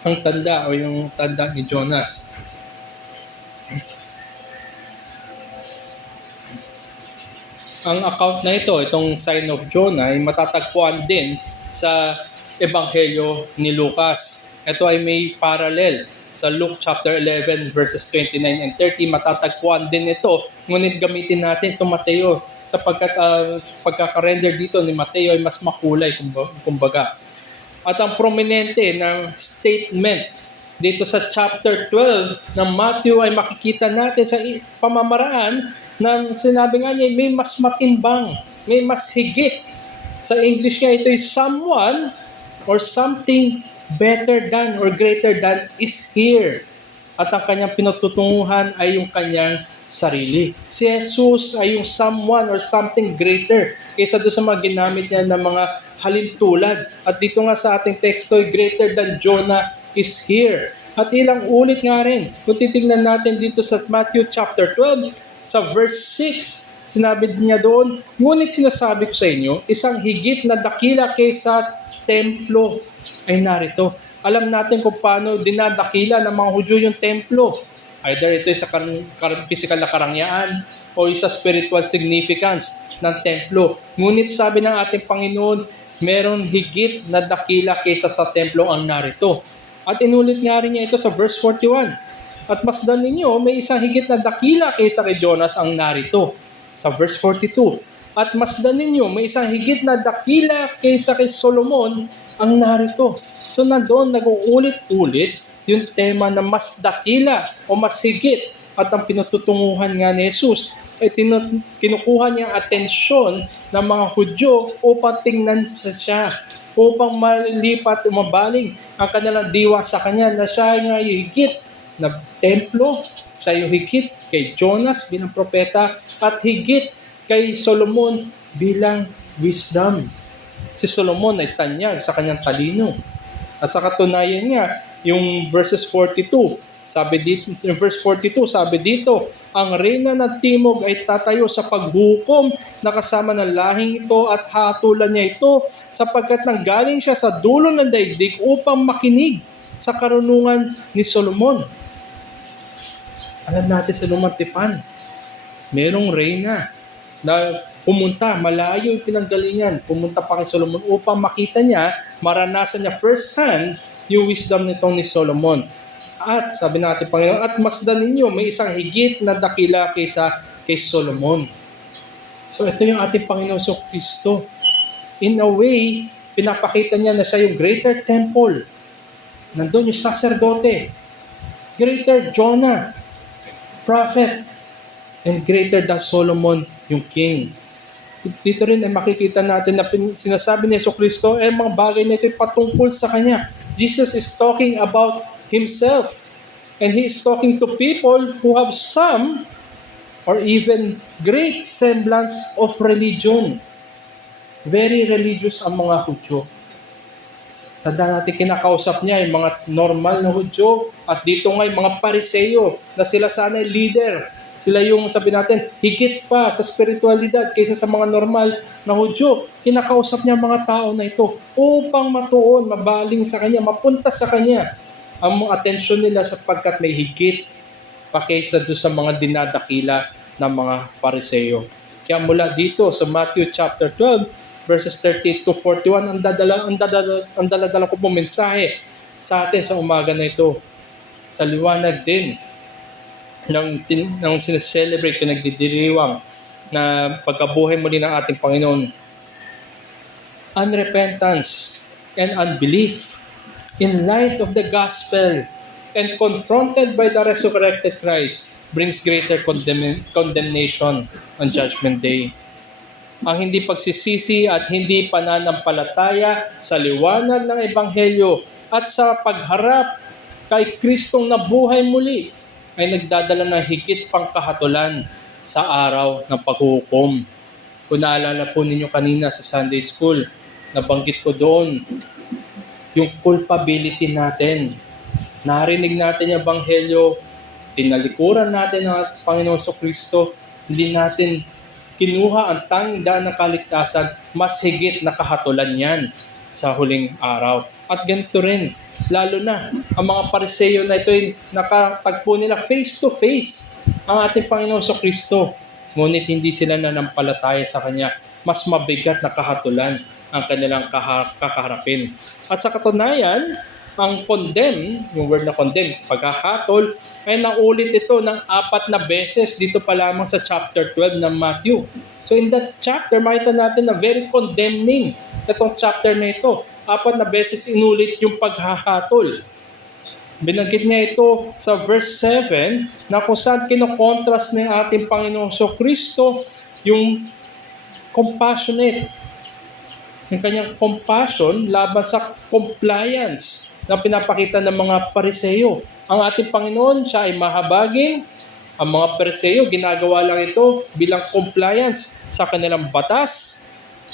ang tanda o yung tanda ni Jonas. Ang account na ito, itong Sign of Jonah, ay matatagpuan din sa Ebanghelyo ni Lucas. Ito ay may parallel sa Luke chapter 11 verses 29 and 30. Matatagpuan din ito, ngunit gamitin natin itong Mateo sapagkat pagkaka-render dito ni Mateo ay mas makulay kumbaga. At ang prominente ng statement dito sa chapter 12 ng Matthew ay makikita natin sa pamamaraan na sinabi nga niya may mas matimbang, may mas higit. Sa English niya, ito ay someone or something better than or greater than is here. At ang kanyang pinututunguhan ay yung kanyang sarili. Si Jesus ay yung someone or something greater kaysa doon sa mga ginamit niya ng mga halintulad. At dito nga sa ating teksto, greater than Jonah is here. At ilang ulit nga rin, kung titignan natin dito sa Matthew chapter 12, sa verse 6, sinabi niya doon, ngunit sinasabi ko sa inyo, isang higit na dakila kaysa templo ay narito. Alam natin kung paano dinadakila ng mga Hudyo yung templo. Either ito sa physical na karangyaan o sa spiritual significance ng templo. Ngunit sabi ng ating Panginoon, meron higit na dakila kaysa sa templo ang narito. At inulit nga rin niya ito sa verse 41. At masdan ninyo, may isang higit na dakila kaysa kay Jonas ang narito. Sa verse 42. At masdan ninyo, may isang higit na dakila kaysa kay Solomon ang narito. So nandoon nag-uulit-ulit yung tema na mas dakila o mas higit. At ang pinututunguhan nga ni Jesus ay kinukuha niya ang atensyon ng mga Hudyo upang tingnan siya. Upang malipat, umabaling ang kanilang diwa sa kanya na siya nga higit na templo, siya yung higit kay Jonas bilang propeta at higit kay Solomon bilang wisdom. Si Solomon ay tanyag sa kanyang talino. At sa katunayan niya, yung verses 42, sabi dito, in verse 42, sabi dito, ang reyna ng timog ay tatayo sa paghukom na kasama ng lahing ito at hatulan niya ito sapagkat nanggaling siya sa dulo ng daigdig upang makinig sa karunungan ni Solomon. Alam natin sa lumang tipan, merong reyna na pumunta, malayo yung pinanggalingan, pumunta pa kay Solomon upang makita niya, maranasan niya first hand yung wisdom nitong ni Solomon. At sabi natin Panginoon, at masdan ninyo, may isang higit na dakila kaysa kay Solomon. So ito yung ating Panginoon Kristo. In a way, pinapakita niya na siya yung greater temple. Nandun yung sacerdote, greater Jonah, prophet, and greater than Solomon, yung king. Dito rin ay makikita natin na sinasabi ni Yesu Kristo, mga bagay na ito ay patungkol sa Kanya. Jesus is talking about Himself. And He is talking to people who have some or even great semblance of religion. Very religious ang mga Hudyo. Tanda natin kinakausap niya yung mga normal na Hudyo at dito nga yung mga Pariseo na sila sana yung leader. Sila yung sabi natin higit pa sa spiritualidad kaysa sa mga normal na Hudyo. Kinakausap niya mga tao na ito upang matuon, mabaling sa Kanya, mapunta sa Kanya ang mga atensyon nila sapagkat may higit pa kaysa doon sa mga dinadakila ng mga Pariseo. Kaya mula dito sa Matthew chapter 12, verses 38 to 41, ang daladala ko pong mensahe sa atin sa umaga na ito. Sa liwanag din ng sineselebrate, pinagdidiriwang na pagkabuhay muli ng ating Panginoon. Unrepentance and unbelief in light of the gospel and confronted by the resurrected Christ brings greater condemnation on Judgment Day. Ang hindi pagsisisi at hindi pananampalataya sa liwanag ng Ebanghelyo at sa pagharap kay Kristong nabuhay muli ay nagdadala ng higit pang kahatulan sa araw ng paghukom. Kung naalala po ninyo kanina sa Sunday School, nabanggit ko doon yung culpability natin. Narinig natin yung Ebanghelyo, tinalikuran natin ang Panginoon Kristo, hindi natin kinuha ang tanging daan ng kaligtasan, mas higit na kahatulan yan. sa huling araw. At ganito rin, lalo na ang mga Pariseo na ito ay nakatagpo nila face to face ang ating Panginoon sa Kristo. Ngunit hindi sila nanampalataya sa Kanya. Mas mabigat na kahatulan ang kanilang kakaharapin. At sa katunayan, ang condemn, yung word na condemn, paghahatol, ay naulit ito ng 4 na beses dito pa lamang sa chapter 12 ng Matthew. So in that chapter, makita natin na very condemning itong chapter na ito. 4 na beses inulit yung paghahatol. Binanggit niya ito sa verse 7 na kung saan kinokontrast ng ating Panginoong Kristo yung compassionate, yung kanyang compassion laban sa compliance na pinapakita ng mga Pariseo. Ang ating Panginoon, siya ay mahabagin. Ang mga Pariseo, ginagawa lang ito bilang compliance sa kanilang batas.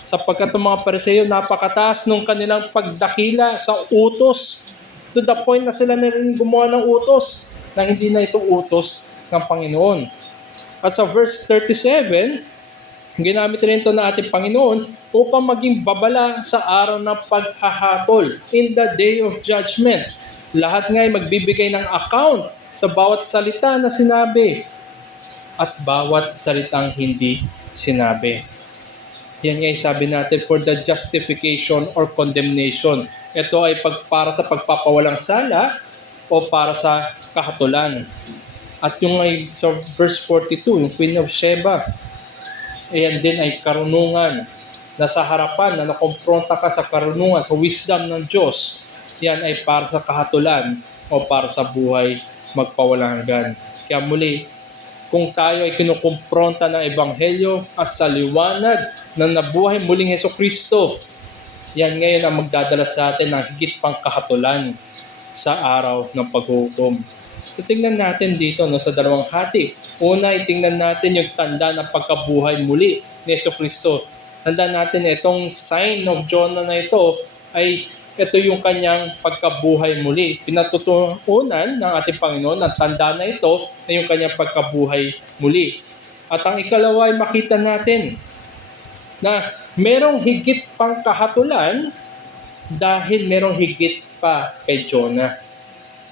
Sapagkat ang mga Pariseo, napakataas nung kanilang pagdakila sa utos. To the point na sila na rin gumawa ng utos na hindi na ito utos ng Panginoon. At sa verse 37, ginamit rin ito na ating Panginoon upang maging babala sa araw ng paghahatol, in the day of judgment. Lahat nga ay magbibigay ng account sa bawat salita na sinabi at bawat salitang hindi sinabi. Yan nga ay sabi natin, for the justification or condemnation. Ito ay para sa pagpapawalang sala o para sa kahatulan. At yung ay sa verse 42, yung Queen of Sheba, ayan din ay karunungan na sa harapan na nakompronta ka sa karunungan, sa wisdom ng Diyos. Yan ay para sa kahatulan o para sa buhay magpawalang hanggan. Kaya muli, kung tayo ay kinukumpronta ng Ebanghelyo at sa liwanag ng nabuhay muling Jesucristo, yan ngayon ang magdadala sa atin ng higit pang kahatulan sa araw ng paghukom. So tingnan natin dito sa dalawang hati. Una, itingnan natin yung tanda ng pagkabuhay muli ni Jesucristo. Tandaan natin itong sign of Jonah na ito ay ito yung kanyang pagkabuhay muli. Pinatutunan ng ating Panginoon ang tanda na ito na yung kanyang pagkabuhay muli. At ang ikalawa ay makita natin na merong higit pang kahatulan dahil merong higit pa kay Jonah.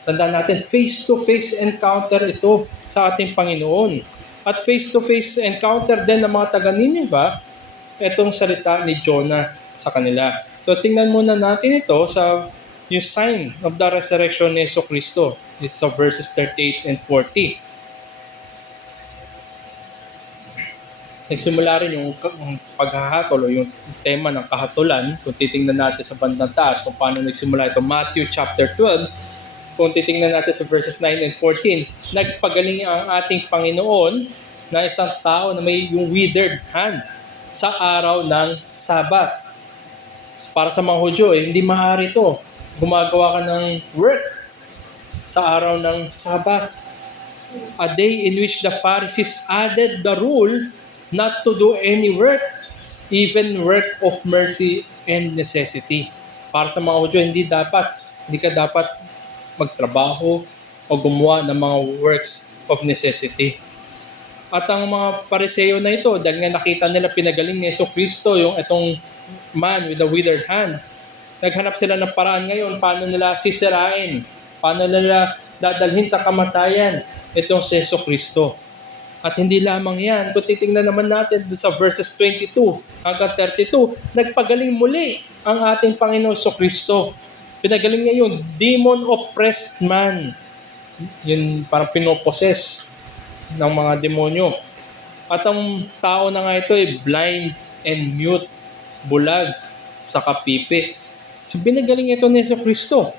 Tandaan natin, face-to-face encounter ito sa ating Panginoon. At face-to-face encounter din ng mga taga-Nineveh, itong salita ni Jonah sa kanila. So tingnan muna natin ito sa yung sign of the resurrection ni Jesucristo. It's sa verses 38 and 40. Nagsimula rin yung paghahatol o yung tema ng kahatulan. Kung titingnan natin sa bandang taas kung paano nagsimula ito, Matthew chapter 12, kung titingnan natin sa verses 9 and 14, nagpagaling ang ating Panginoon na isang tao na may yung withered hand sa araw ng Sabbath. Para sa mga Hudyo, hindi maaari ito. Gumagawa ka ng work sa araw ng Sabbath. A day in which the Pharisees added the rule not to do any work, even work of mercy and necessity. Para sa mga Hudyo, hindi ka dapat magtrabaho o gumawa ng mga works of necessity. At ang mga Pariseo na ito, dahil nga nakita nila pinagaling ni Jesucristo, yung itong man with a withered hand, naghanap sila ng paraan ngayon paano nila sisirain, paano nila dadalhin sa kamatayan itong si Jesucristo. At hindi lamang yan, kung titingnan naman natin sa verses 22 hanggang 32, nagpagaling muli ang ating Panginoon Jesucristo. Pinagaling niya yung demon-oppressed man. Yun parang pinoposes ng mga demonyo. At ang tao na nga ito ay blind and mute, bulag, saka pipi. So binagaling ito ni Jesucristo.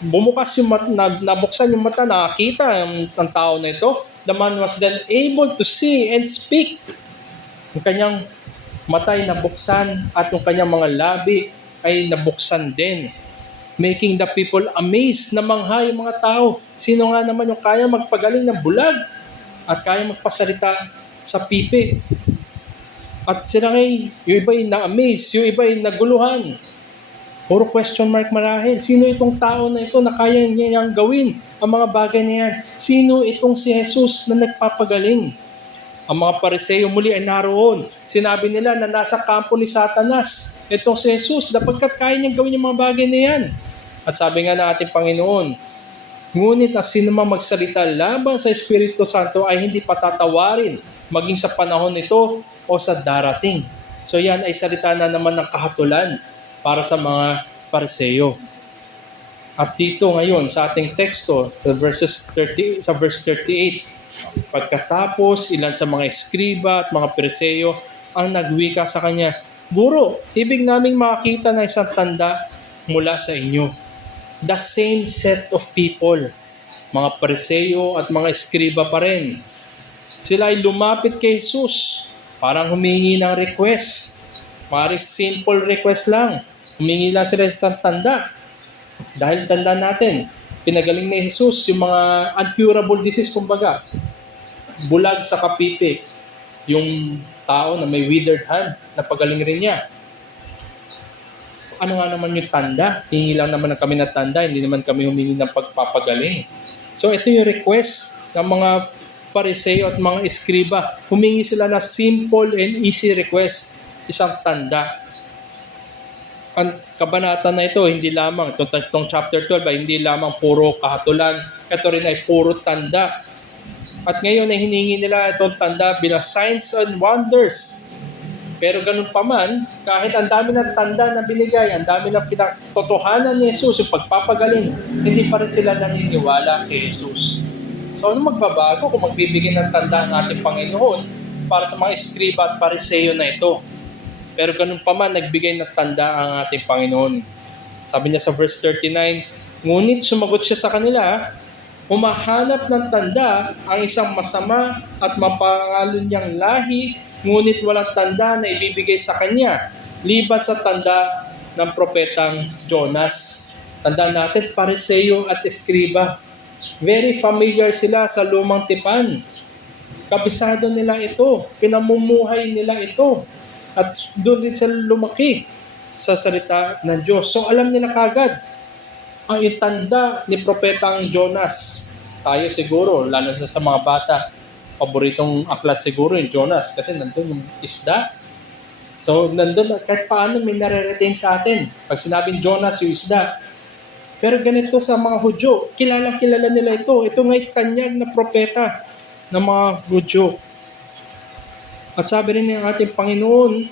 Bumukas yung mata, nabuksan yung mata, nakakita ang tao na ito. The man was then able to see and speak. Yung kanyang mata ay nabuksan at yung kanyang mga labi ay nabuksan din. Making the people amazed na mangha yung mga tao. Sino nga naman yung kaya magpagaling ng bulag at kaya magpasalita sa pipi? At sila ngay, yung iba ay na-amaze, yung iba ay naguluhan. Puro question mark marahil. Sino itong tao na ito na kaya niyang gawin ang mga bagay na yan? Sino itong si Jesus na nagpapagaling? Ang mga Pariseo muli ay naroon. Sinabi nila na nasa kampo ni Satanas itong si Jesus, sapagkat kaya niyang gawin yung mga bagay na yan. At sabi nga ng ating Panginoon, ngunit ang sinumang magsalita laban sa Espiritu Santo ay hindi patatawarin, maging sa panahon nito o sa darating. So yan ay salita na naman ng kahatulan para sa mga Pariseo. At dito ngayon sa ating teksto, sa verse 38, pagkatapos ilan sa mga eskriba at mga Pariseo ang nagwika sa kanya, Guro, ibig naming makakita ng isang tanda mula sa inyo. The same set of people, mga Pariseo at mga eskriba pa rin. Sila ay lumapit kay Jesus, parang humingi ng request. Parang simple request lang. Humingi lang sila sa isang tanda. Dahil tanda natin, pinagaling ni Jesus yung mga incurable disease, kumbaga. Bulag sa kapipi. Yung tao na may withered hand, napagaling rin niya. Ano nga naman yung tanda? Hingi lang naman kami na tanda, hindi naman kami humingi ng pagpapagaling. So ito yung request ng mga Pariseo at mga eskriba. Humingi sila na simple and easy request, isang tanda. Ang kabanata na ito, hindi lamang, itong chapter 12 ay hindi lamang puro kahatulan, ito rin ay puro tanda. At ngayon ay hiningi nila itong tanda bilang signs and wonders. Pero ganun pa man, kahit ang dami ng tanda na binigay, ang dami ng pinatotohanan ni Jesus, yung pagpapagaling, hindi pa rin sila naniniwala kay Jesus. So ano magbabago kung magbibigay ng tanda ng ating Panginoon para sa mga eskriba at Pariseo na ito? Pero ganun pa man, nagbigay ng tanda ang ating Panginoon. Sabi niya sa verse 39, ngunit sumagot siya sa kanila, humahanap ng tanda ang isang masama at mapangalan niyang lahi, ngunit walang tanda na ibibigay sa kanya, liban sa tanda ng propetang Jonas. Tanda natin, Pariseo at eskriba. Very familiar sila sa lumang tipan. Kabisado nila ito, pinamumuhay nila ito. At doon din sila lumaki sa salita ng Diyos. So alam nila kagad ang itanda ni propetang Jonas. Tayo siguro, lalo sa mga bata, paboritong aklat siguro yung Jonas kasi nandun yung isda. So nandun, kahit paano may nare-retain sa atin. Pag sinabing Jonas, yung isda. Pero ganito sa mga Hudyo, kilala nila ito. Ito nga'y tanyag na propeta ng mga Hudyo. At sabi rin ng ating Panginoon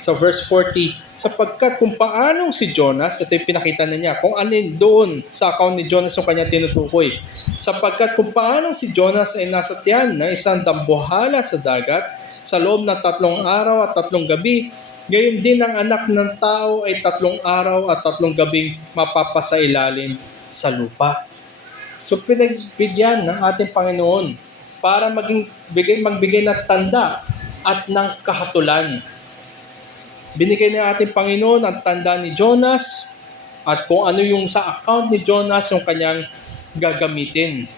sa verse 40, sapagkat kung paanong si Jonas, ito yung pinakita na niya, kung alin doon sa account ni Jonas yung kanyang tinutukoy, sapagkat kung paanong si Jonas ay nasa tiyan ng isang dambuhala sa dagat, sa loob ng 3 araw at 3 gabi, gayon din ang anak ng tao ay 3 araw at 3 gabing mapapasailalim sa lupa. So pinagbigyan ng ating Panginoon para magbigay ng tanda at ng kahatulan. Binigay ng ating Panginoon ang tanda ni Jonas at kung ano yung sa account ni Jonas yung kanyang gagamitin.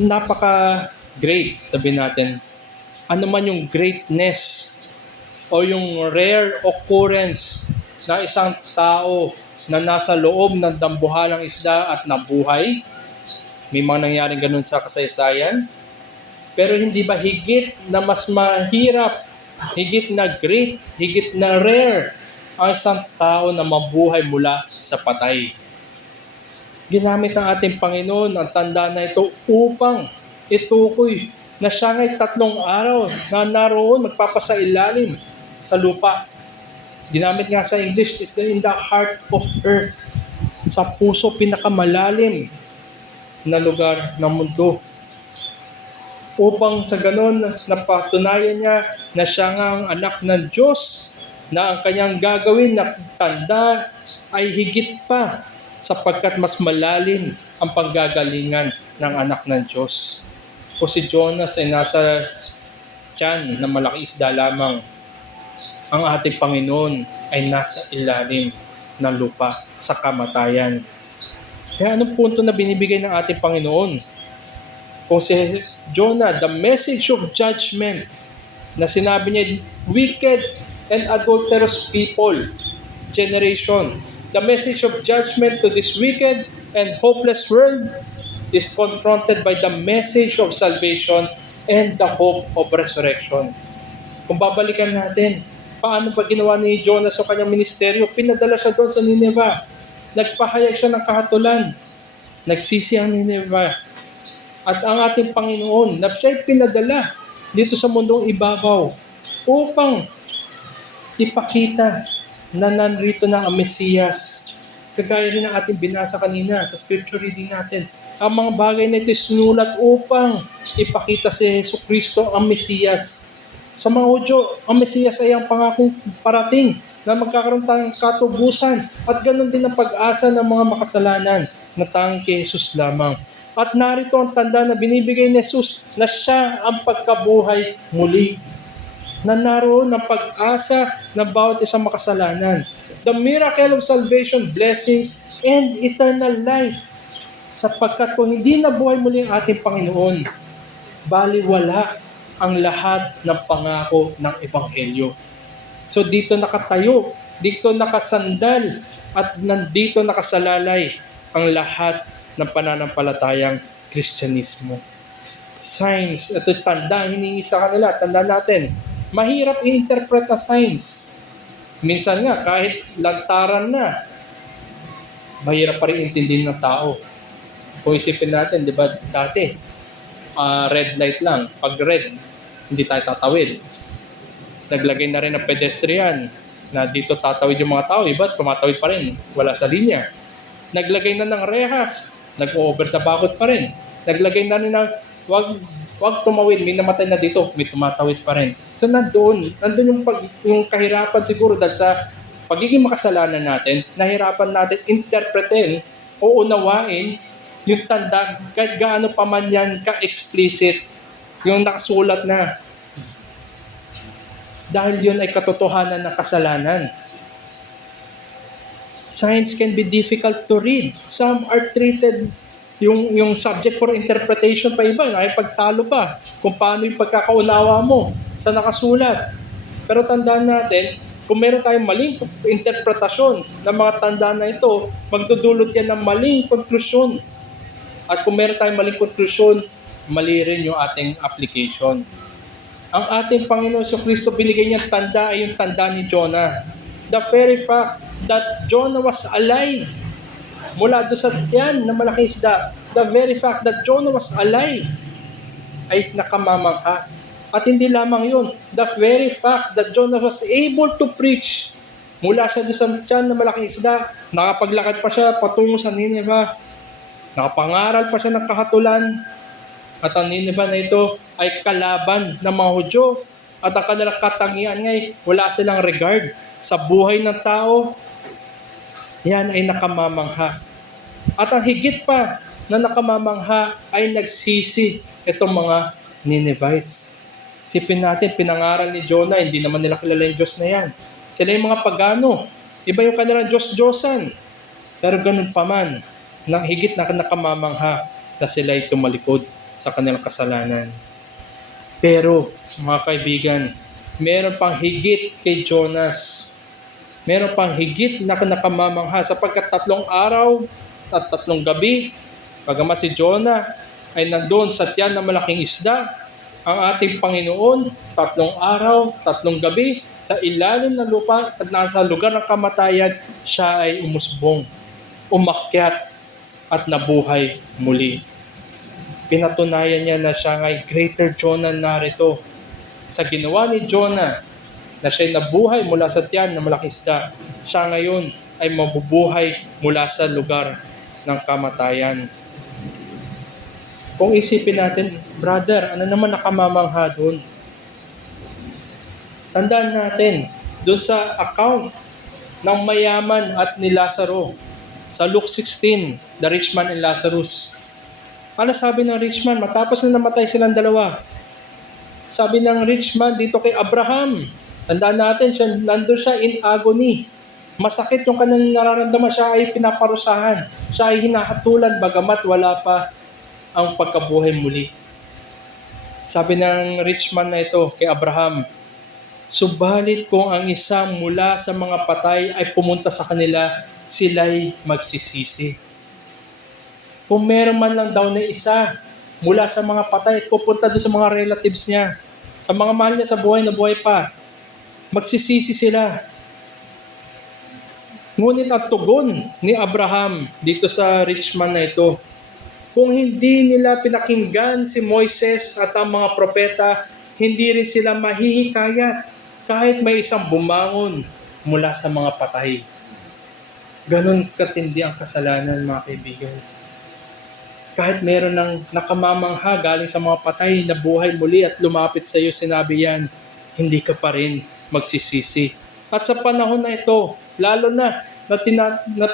Napaka-great, sabihin natin. Ano man yung greatness o yung rare occurrence na isang tao na nasa loob ng dambuhalang isda at nabuhay. May mga nangyaring ganun sa kasaysayan. Pero hindi ba higit na mas mahirap, higit na great, higit na rare ang isang tao na mabuhay mula sa patay? Ginamit ng ating Panginoon ang tanda na ito upang itukoy na siya nga'y 3 araw na naroon magpapasailalim sa lupa. Ginamit nga sa English is in the heart of earth, sa puso pinakamalalim na lugar ng mundo. Upang sa ganon napatunayan niya na siya nga ang anak ng Diyos, na ang kanyang gagawin na tanda ay higit pa sapagkat mas malalim ang panggagalingan ng anak ng Diyos. O si Jonas ay nasa tiyan na malaki isda lamang. Ang ating Panginoon ay nasa ilalim ng lupa sa kamatayan. Kaya anong punto na binibigay ng ating Panginoon? Kung si Jonah, the message of judgment na sinabi niya, wicked and adulterous people, generation. The message of judgment to this wicked and hopeless world is confronted by the message of salvation and the hope of resurrection. Kung babalikan natin, paano ba ginawa ni Jonah sa kanyang ministeryo? Pinadala siya doon sa Nineveh. Nagpahayag siya ng kahatulan. Nagsisi ang Nineveh. At ang ating Panginoon, na siya'y pinadala dito sa mundong ibabaw upang ipakita na nanrito na ang Mesiyas. Kagaya rin ng ating binasa kanina sa scripture reading natin. Ang mga bagay na ito sinulat upang ipakita si Jesucristo ang Mesiyas. Sa mga Hudyo, ang Mesiyas ay ang pangakong parating na magkakaroon tayong katubusan at ganoon din ang pag-asa ng mga makasalanan na tanging kay Jesus lamang. At narito ang tanda na binibigay ni Jesus na siya ang pagkabuhay muli. Na naroon ang pag-asa ng bawat isang makasalanan. The miracle of salvation, blessings, and eternal life. Sapagkat kung hindi nabuhay muli ang ating Panginoon, baliwala ang lahat ng pangako ng Ebanghelyo. So dito nakatayo, dito nakasandal, at nandito nakasalalay ang lahat ng pananampalatayang Kristyanismo. Signs, ito tanda, hiningi sa kanila, tanda natin. Mahirap i-interpret na signs. Minsan nga, kahit lantaran na, mahirap pa rin intindihin ng tao. Kung isipin natin, di ba, dati, red light lang. Pag red, hindi tayo tatawid. Naglagay na rin ng pedestrian na dito tatawid yung mga tao. Iba, tumatawid pa rin. Wala sa linya. Naglagay na ng rehas. Nag-over the bakod pa rin. Naglagay na rin ng wag tumawid. May namatay na dito. May tumatawid pa rin. So nandun yung kahirapan siguro dahil sa pagiging makasalanan natin, nahirapan natin interpretin o unawain yung tanda kahit gaano pa man yan ka-explicit yung nakasulat na. Dahil yun ay katotohanan ng kasalanan. Signs can be difficult to read. Some are treated yung subject for interpretation pa iba, nakipagtalo pa kung paano yung pagkakaunawa mo sa nakasulat. Pero tandaan natin, kung meron tayong maling interpretasyon ng mga tanda na ito, magdudulot yan ng maling konklusyon. At kung meron tayong maling konklusyon, mali rin yung ating application. Ang ating Panginoon Jesucristo, binigay niyang tanda ay yung tanda ni Jonah. The very fact that Jonah was alive mula doon sa tiyan na malaking isda, the very fact that Jonah was alive ay nakamamangha. At hindi lamang yun, the very fact that Jonah was able to preach mula siya doon sa tiyan na malaking isda, nakapaglakad pa siya patungo sa Nineveh, nakapangaral pa siya ng kahatulan, at ang Nineveh na ito ay kalaban ng mga Hudyo, at ang kanilang katangian ngay wala silang regard sa buhay ng tao. Yan ay nakamamangha. At ang higit pa na nakamamangha ay nagsisi itong mga Ninevites. Sipin natin, pinangaral ni Jonah, hindi naman nila kilala yung Diyos na yan. Sila yung mga pagano. Iba yung kanilang Diyos-Diyosan. Pero ganun pa man, nang higit na nakamamangha na sila ay tumalikod sa kanilang kasalanan. Pero, mga kaibigan, meron pang higit kay Jonas. Meron pang higit na nakamamangha sapagkat 3 araw at 3 gabi, bagamat si Jonah ay nandoon sa tiyan ng malaking isda, ang ating Panginoon 3 araw, 3 gabi, sa ilalim ng lupa at nasa lugar ng kamatayan, siya ay umusbong, umakyat at nabuhay muli. Pinatunayan niya na siya ay greater Jonah narito. Sa ginawa ni Jonah, na siya'y nabuhay mula sa tiyan ng malaking isda, siya ngayon ay mabubuhay mula sa lugar ng kamatayan. Kung isipin natin, brother, ano naman nakamamangha doon? Tandaan natin, doon sa account ng mayaman at ni Lazaro, sa Luke 16, the rich man and Lazarus. Ano sabi ng rich man? Matapos na namatay silang dalawa. Sabi ng rich man dito kay Abraham, tandaan natin, nandun siya in agony. Masakit yung kanyang nararamdaman, siya ay pinaparusahan. Siya ay hinahatulan bagamat wala pa ang pagkabuhay muli. Sabi ng rich man na ito kay Abraham, subalit kung ang isang mula sa mga patay ay pumunta sa kanila, sila'y magsisisi. Kung meron man lang daw na isa mula sa mga patay, pupunta doon sa mga relatives niya, sa mga mahal niya sa buhay na buhay pa. Magsisisi sila. Ngunit ang tugon ni Abraham dito sa rich man na ito, kung hindi nila pinakinggan si Moises at ang mga propeta, hindi rin sila mahihikayat kahit may isang bumangon mula sa mga patay. Ganon katindi ang kasalanan, mga kaibigan. Kahit meron ng nakamamangha galing sa mga patay na buhay muli at lumapit sa iyo, sinabi yan, hindi ka pa rin magsisisi. At sa panahon na ito, lalo na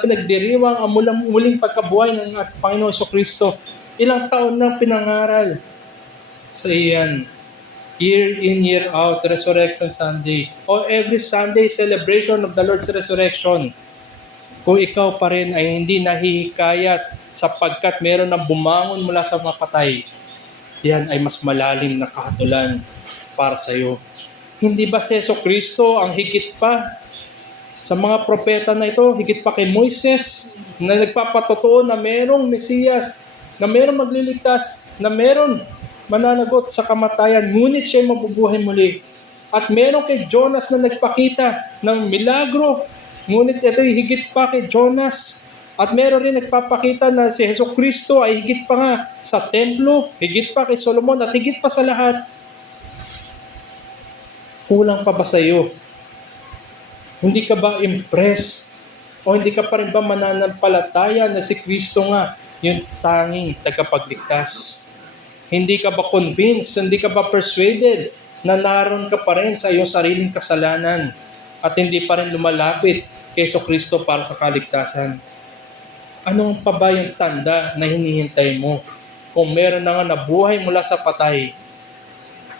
pinagdiriwang ang muling pagkabuhay ng Panginoon Kristo, ilang taon nang pinangaral sa iyan. Year in, year out, Resurrection Sunday. O every Sunday, celebration of the Lord's Resurrection. Kung ikaw pa rin ay hindi nahihikayat sapagkat meron ng bumangon mula sa mga patay, yan ay mas malalim na kahatulan para sa iyo. Hindi ba si Kristo ang higit pa sa mga propeta na ito, higit pa kay Moises, na nagpapatotoo na merong Mesiyas, na merong magliligtas, na merong mananagot sa kamatayan, ngunit siya'y mabubuhay muli. At meron kay Jonas na nagpakita ng milagro, ngunit ito'y higit pa kay Jonas. At meron rin nagpapakita na si Kristo ay higit pa nga sa templo, higit pa kay Solomon, at higit pa sa lahat. Kulang pa ba sa iyo? Hindi ka ba impressed? O hindi ka pa rin ba mananampalataya na si Kristo nga yung tanging tagapagligtas? Hindi ka ba convinced? Hindi ka ba persuaded na naroon ka pa rin sa iyong sariling kasalanan at hindi pa rin lumalapit kay Kristo para sa kaligtasan? Anong pa ba yung tanda na hinihintay mo? Kung meron na nga nabuhay mula sa patay,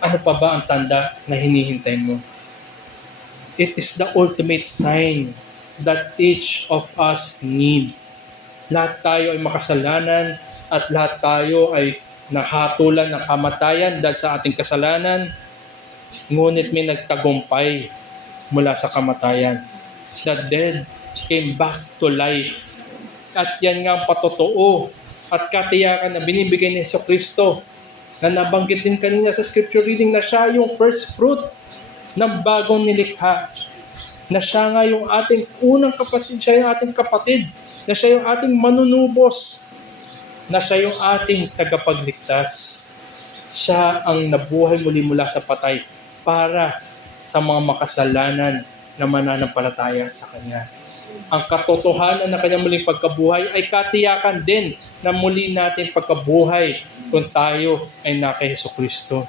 ano pa ba ang tanda na hinihintay mo? It is the ultimate sign that each of us need. Lahat tayo ay makasalanan at lahat tayo ay nahatulan ng kamatayan dahil sa ating kasalanan. Ngunit may nagtagumpay mula sa kamatayan. The dead came back to life. At yan nga ang patotoo at katiyakan na binibigay ni Kristo na nabanggit din kanina sa scripture reading na siya yung first fruit ng bagong nilikha. Na siya nga yung ating unang kapatid, siya yung ating kapatid, na siya yung ating manunubos, na siya yung ating tagapagligtas. Siya ang nabuhay muli mula sa patay para sa mga makasalanan na mananampalataya sa Kanya. Ang katotohanan ng Kanyang muling pagkabuhay ay katiyakan din na muli natin pagkabuhay kung tayo ay na kay Kristo.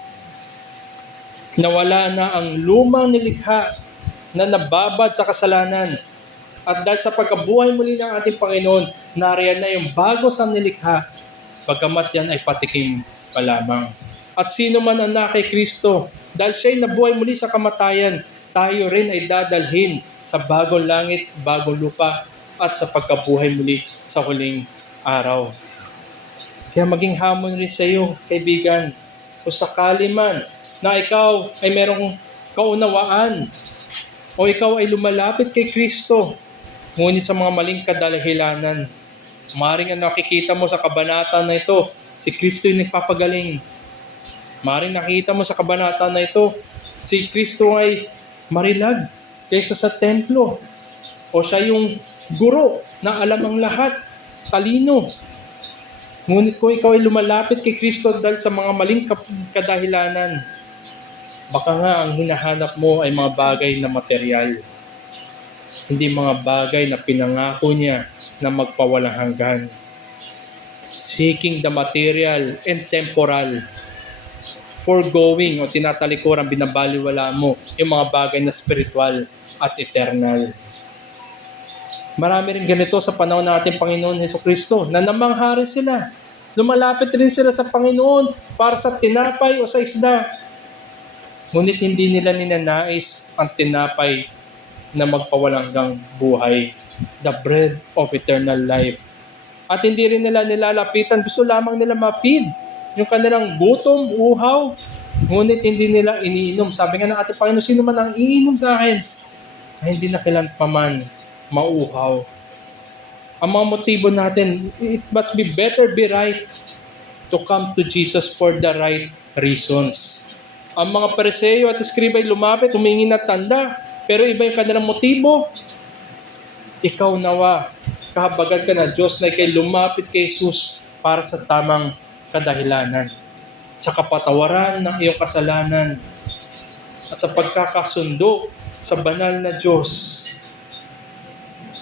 Nawala na ang lumang nilikha na nababad sa kasalanan. At dahil sa pagkabuhay muli ng ating Panginoon, nariyan na yung bago sa nilikha, bagamat yan ay patikim pa lamang. At sino man ang na kay Kristo, dahil siya'y nabuhay muli sa kamatayan, tayo rin ay dadalhin sa bagong langit, bagong lupa, at sa pagkabuhay muli sa huling araw. Kaya maging hamon rin sa iyo, kaibigan, kung sakali man na ikaw ay merong kaunawaan o ikaw ay lumalapit kay Kristo, ngunit sa mga maling kadahilanan, maring ang nakikita mo sa kabanata na ito, si Kristo yung nagpapagaling. Maring nakikita mo sa kabanata na ito, si Kristo ay marilag kaysa sa templo. O siya yung guro na alam ang lahat, talino. Ngunit kung ikaw ay lumalapit kay Kristo dahil sa mga maling kadahilanan, baka nga ang hinahanap mo ay mga bagay na material. Hindi mga bagay na pinangako niya na magpawalang hanggan. Seeking the material and temporal. Foregoing o tinatalikuran, binabaliwala mo yung mga bagay na spiritual at eternal. Marami rin ganito sa panahon ng ating Panginoon Jesucristo na namangharin sila. Lumalapit rin sila sa Panginoon para sa tinapay o sa isda. Ngunit hindi nila ninanais ang tinapay na magpawalanggang buhay, the bread of eternal life. At hindi rin nila nilalapitan, gusto lamang nila ma-feed yung kanilang gutom, uhaw, ngunit hindi nila iniinom. Sabi nga ng ating Panginoon, sino man ang iinom sa akin, ay hindi na kailanpaman mauhaw. Ang mga motibo natin, it must be right to come to Jesus for the right reasons. Ang mga Pariseo at Eskriba ay lumapit, humingi ng tanda, pero iba yung kanilang motibo. Ikaw nawa, kahabagan ka ng Diyos na ikay lumapit kay Jesus para sa tamang kadahilanan, sa kapatawaran ng iyong kasalanan, at sa pagkakasundo sa banal na Diyos,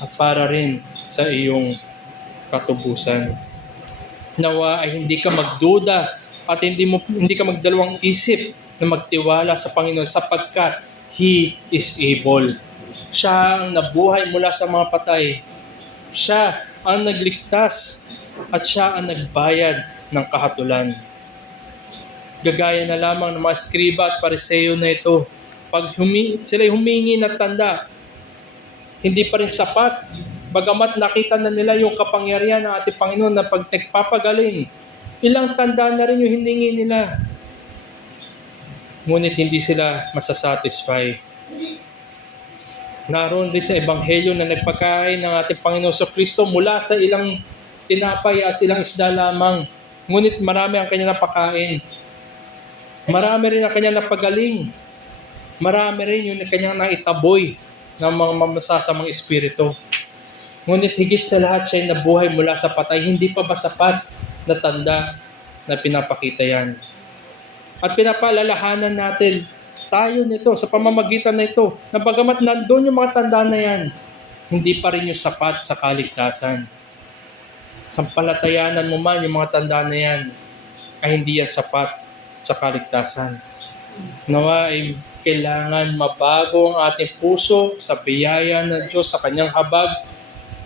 at para rin sa iyong katubusan. Nawa ay hindi ka magduda at hindi ka magdalawang isip na magtiwala sa Panginoon sapagkat He is able. Siya ang nabuhay mula sa mga patay. Siya ang nagligtas at siya ang nagbayad ng kahatulan. Gagaya na lamang ng mga Eskriba at Pariseo na ito, pag sila'y humingi ng tanda, hindi pa rin sapat. Bagamat nakita na nila yung kapangyarihan ng ating Panginoon na pag nagpapagaling, ilang tanda na rin yung hiningi nila. Ngunit hindi sila masasatisfy. Naroon rin sa Ebanghelyo na nagpakain ng ating Panginoon sa Kristo mula sa ilang tinapay at ilang isda lamang. Ngunit marami ang kanya napakain. Marami rin ang kanya napagaling. Marami rin yung kanyang naitaboy ng mga masasamang espiritu. Ngunit higit sa lahat siya'y nabuhay mula sa patay, hindi pa ba sapat na tanda na pinapakita yan? At pinapaalalahanan natin tayo nito sa pamamagitan na ito na bagamat nandun yung mga tanda na yan, hindi pa rin yung sapat sa kaligtasan. Sampalatayanan mo man yung mga tanda na yan ay hindi yan sapat sa kaligtasan. Nawa ay kailangan mabago ang ating puso sa biyaya ng Diyos, sa kanyang habag,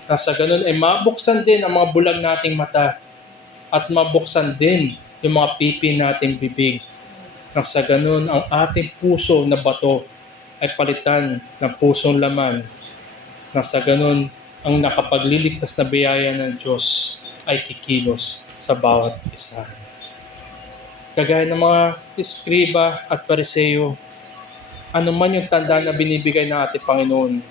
na sa ganun ay mabuksan din ang mga bulag nating mata at mabuksan din yung mga pipi nating bibig. Na sa ganun ang ating puso na bato ay palitan ng pusong laman. Na sa ganun ang nakapagliligtas na biyaya ng Diyos ay kikilos sa bawat isa. Kagaya ng mga Eskriba at Pariseo, ano man yung tanda na binibigay ng ating Panginoon,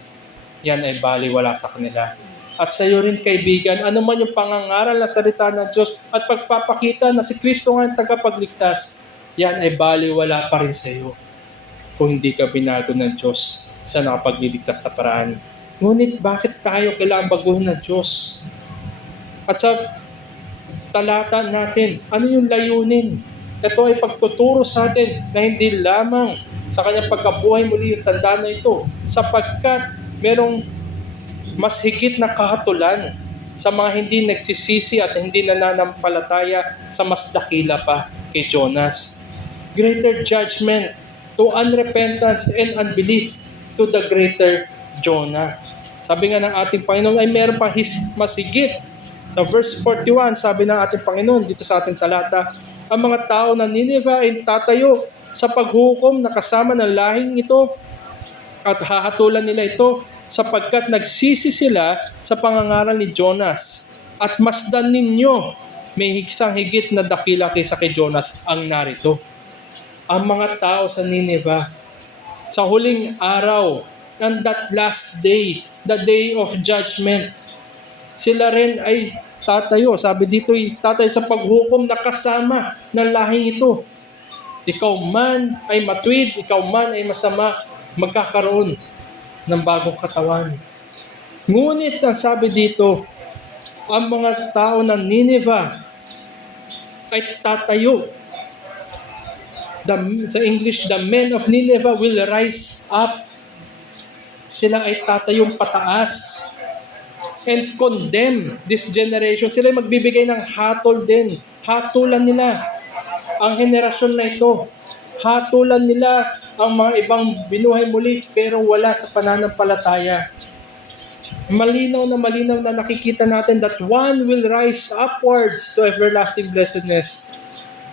yan ay baliwala sa kanila. At sa iyo rin, kaibigan, ano man yung pangangaral na salita ng Diyos at pagpapakita na si Kristo nga ang tagapagligtas, yan ay baliwala pa rin sa iyo kung hindi ka binago ng Diyos sa nakapagliligtas na paraan. Ngunit bakit tayo kailangan baguhin ng Diyos? At sa talata natin, ano yung layunin? Ito ay pagtuturo sa atin na hindi lamang sa kanyang pagkabuhay muli yung tanda na ito, sapagkat merong mas higit na kahatulan sa mga hindi nagsisisi at hindi nananampalataya sa mas dakila pa kay Jonas. Greater judgment to unrepentance and unbelief to the greater Jonah. Sabi nga ng ating Panginoon ay meron pa mas higit. Sa verse 41, sabi ng ating Panginoon dito sa ating talata, ang mga tao ng Nineveh ay tatayo sa paghukom na kasama ng lahing ito at hahatulan nila ito sapagkat nagsisi sila sa pangangaral ni Jonas. At masdan ninyo, may isang higit na dakila kaysa kay Jonas ang narito. Ang mga tao sa Nineveh, sa huling araw, on that last day, the day of judgment, sila rin ay tatayo. Sabi dito, tatayo sa paghukom na kasama ng lahing ito. Ikaw man ay matuwid, ikaw man ay masama, magkakaroon ng bagong katawan. Ngunit ang sabi dito, ang mga tao ng Nineveh ay tatayo. Sa English, the men of Nineveh will rise up. Sila ay tatayong pataas and condemn this generation. Sila ay magbibigay ng hatol din. Hatulan nila ang henerasyon na ito. Hatulan nila ang mga ibang binuhay muli pero wala sa pananampalataya. Malinaw na nakikita natin that one will rise upwards to everlasting blessedness